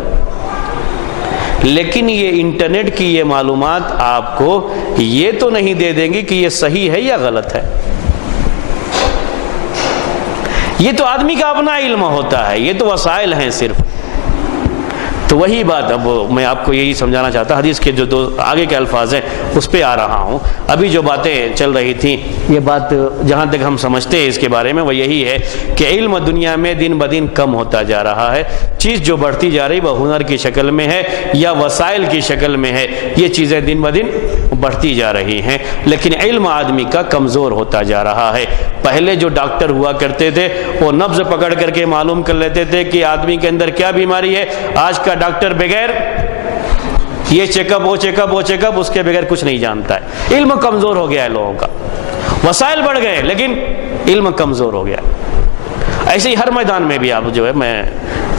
لیکن یہ انٹرنیٹ کی یہ معلومات آپ کو یہ تو نہیں دے دیں گی کہ یہ صحیح ہے یا غلط ہے۔ یہ تو آدمی کا اپنا علم ہوتا ہے، یہ تو وسائل ہیں صرف۔ تو وہی بات اب میں آپ کو یہی سمجھانا چاہتا، حدیث کے جو 2 آگے کے الفاظ ہیں اس پہ آ رہا ہوں۔ ابھی جو باتیں چل رہی تھیں، یہ بات جہاں تک ہم سمجھتے ہیں اس کے بارے میں وہ یہی ہے کہ علم دنیا میں دن بدن کم ہوتا جا رہا ہے۔ چیز جو بڑھتی جا رہی وہ ہنر کی شکل میں ہے یا وسائل کی شکل میں ہے، یہ چیزیں دن بدن بڑھتی جا رہی ہیں، لیکن علم آدمی کا کمزور ہوتا جا رہا ہے۔ پہلے جو ڈاکٹر ہوا کرتے تھے وہ نبض پکڑ کر کے معلوم کر لیتے تھے کہ آدمی کے اندر کیا بیماری ہے۔ آج کا ڈاکٹر بغیر یہ چیک اپ وہ چیک اپ وہ چیک اپ اس کے بغیر کچھ نہیں جانتا ہے۔ علم کمزور ہو گیا ہے لوگوں کا، وسائل بڑھ گئے لیکن علم کمزور ہو گیا۔ ایسے ہی ہر میدان میں بھی آپ جو ہے، میں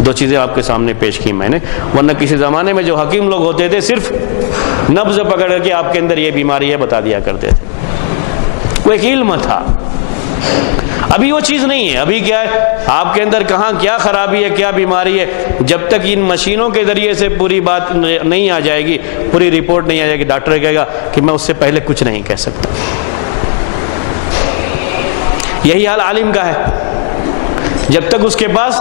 2 چیزیں آپ کے سامنے پیش کی میں نے، ورنہ کسی زمانے میں جو حکیم لوگ ہوتے تھے صرف نبض پکڑ کر کے آپ کے اندر یہ بیماری ہے بتا دیا کرتے تھے، وہ ایک علم تھا۔ ابھی وہ چیز نہیں ہے، ابھی کیا ہے، آپ کے اندر کہاں کیا خرابی ہے کیا بیماری ہے، جب تک ان مشینوں کے ذریعے سے پوری بات نہیں آ جائے گی، پوری رپورٹ نہیں آ جائے گی، ڈاکٹر کہے گا کہ میں اس سے پہلے کچھ نہیں کہہ سکتا۔ یہی حال عالم کا ہے، جب تک اس کے پاس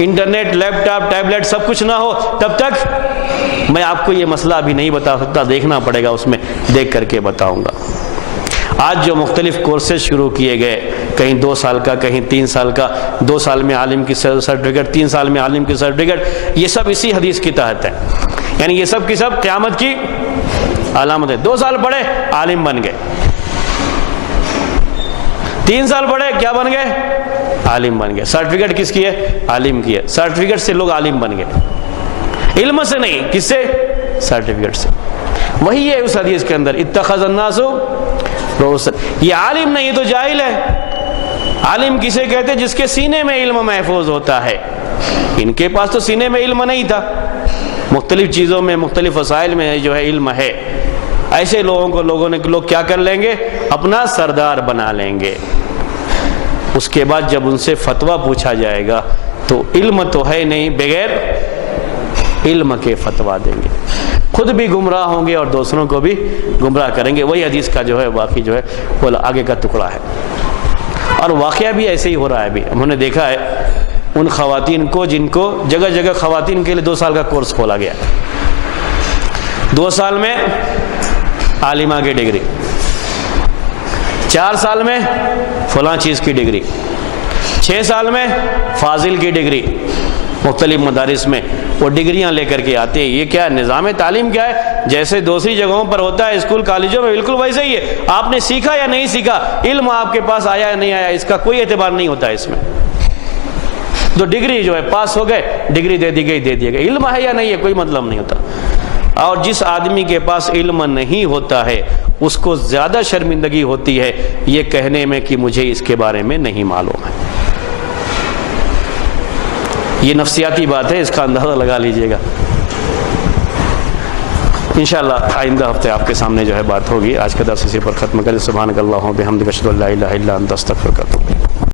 انٹرنیٹ، لیپ ٹاپ، ٹیبلٹ سب کچھ نہ ہو تب تک میں آپ کو یہ مسئلہ ابھی نہیں بتا سکتا، دیکھنا پڑے گا، اس میں دیکھ کر کے بتاؤں گا۔ آج جو مختلف کورسز شروع کیے گئے، کہیں 2 سال کا، کہیں 3 سال کا، 2 سال میں عالم کی سرٹیفکیٹ، 3 سال میں عالم کی سرٹیفکیٹ، یہ سب اسی حدیث کی تحت ہے، یعنی یہ سب کی سب قیامت کی علامت ہے۔ 2 سال پڑھے عالم بن گئے، 3 سال پڑھے کیا بن گئے؟ عالم بن گئے۔ سرٹیفکیٹ کس کی ہے؟ عالم کی ہے۔ سرٹیفکیٹ سے لوگ عالم بن گئے، علم سے نہیں، کس سے؟ سرٹیفکیٹ سے۔ وہی ہے اس حدیث کے اندر، اتخذ الناس رؤوسا، یہ عالم نہیں تو جاہل ہے۔ عالم کسے کہتے ہیں؟ جس کے سینے میں علم محفوظ ہوتا ہے۔ ان کے پاس تو سینے میں علم نہیں تھا، مختلف چیزوں میں، مختلف وسائل میں جو ہے علم ہے، ایسے لوگوں کو لوگ کیا کر لیں گے؟ اپنا سردار بنا لیں گے۔ اس کے بعد جب ان سے فتویٰ پوچھا جائے گا تو علم تو ہے نہیں، بغیر علم کے فتویٰ دیں گے، خود بھی گمراہ ہوں گے اور دوسروں کو بھی گمراہ کریں گے۔ وہی حدیث کا جو ہے باقی جو ہے وہ آگے کا ٹکڑا ہے، اور واقعہ بھی ایسے ہی ہو رہا ہے۔ ابھی ہم نے دیکھا ہے ان خواتین کو جن کو جگہ جگہ خواتین کے لیے 2 سال کا کورس کھولا گیا، 2 سال میں عالمہ کی ڈگری، 4 سال میں فلاں چیز کی ڈگری، 6 سال میں فاضل کی ڈگری، مختلف مدارس میں وہ ڈگریاں لے کر کے آتے ہیں. یہ کیا نظام تعلیم کیا ہے؟ جیسے دوسری جگہوں پر ہوتا ہے اسکول کالجوں میں، بالکل ویسے ہی ہے. آپ نے سیکھا یا نہیں سیکھا، علم آپ کے پاس آیا یا نہیں آیا، اس کا کوئی اعتبار نہیں ہوتا ہے اس میں. تو ڈگری جو ہے پاس ہو گئے، ڈگری دے دی گئی، دے دیا گیا. علم ہے یا نہیں ہے کوئی مطلب نہیں ہوتا. اور جس آدمی کے پاس علم نہیں ہوتا ہے اس کو زیادہ شرمندگی ہوتی ہے یہ کہنے میں کہ مجھے اس کے بارے میں نہیں معلوم ہے. یہ نفسیاتی بات ہے، اس کا اندازہ لگا لیجئے گا. انشاءاللہ آئندہ ہفتے آپ کے سامنے جو ہے بات ہوگی. آج کا درس اسی پر ختم کریں. سبحانک اللہم و بحمدک اشہد ان لا الہ الا انت استغفرک و اتوب الیک.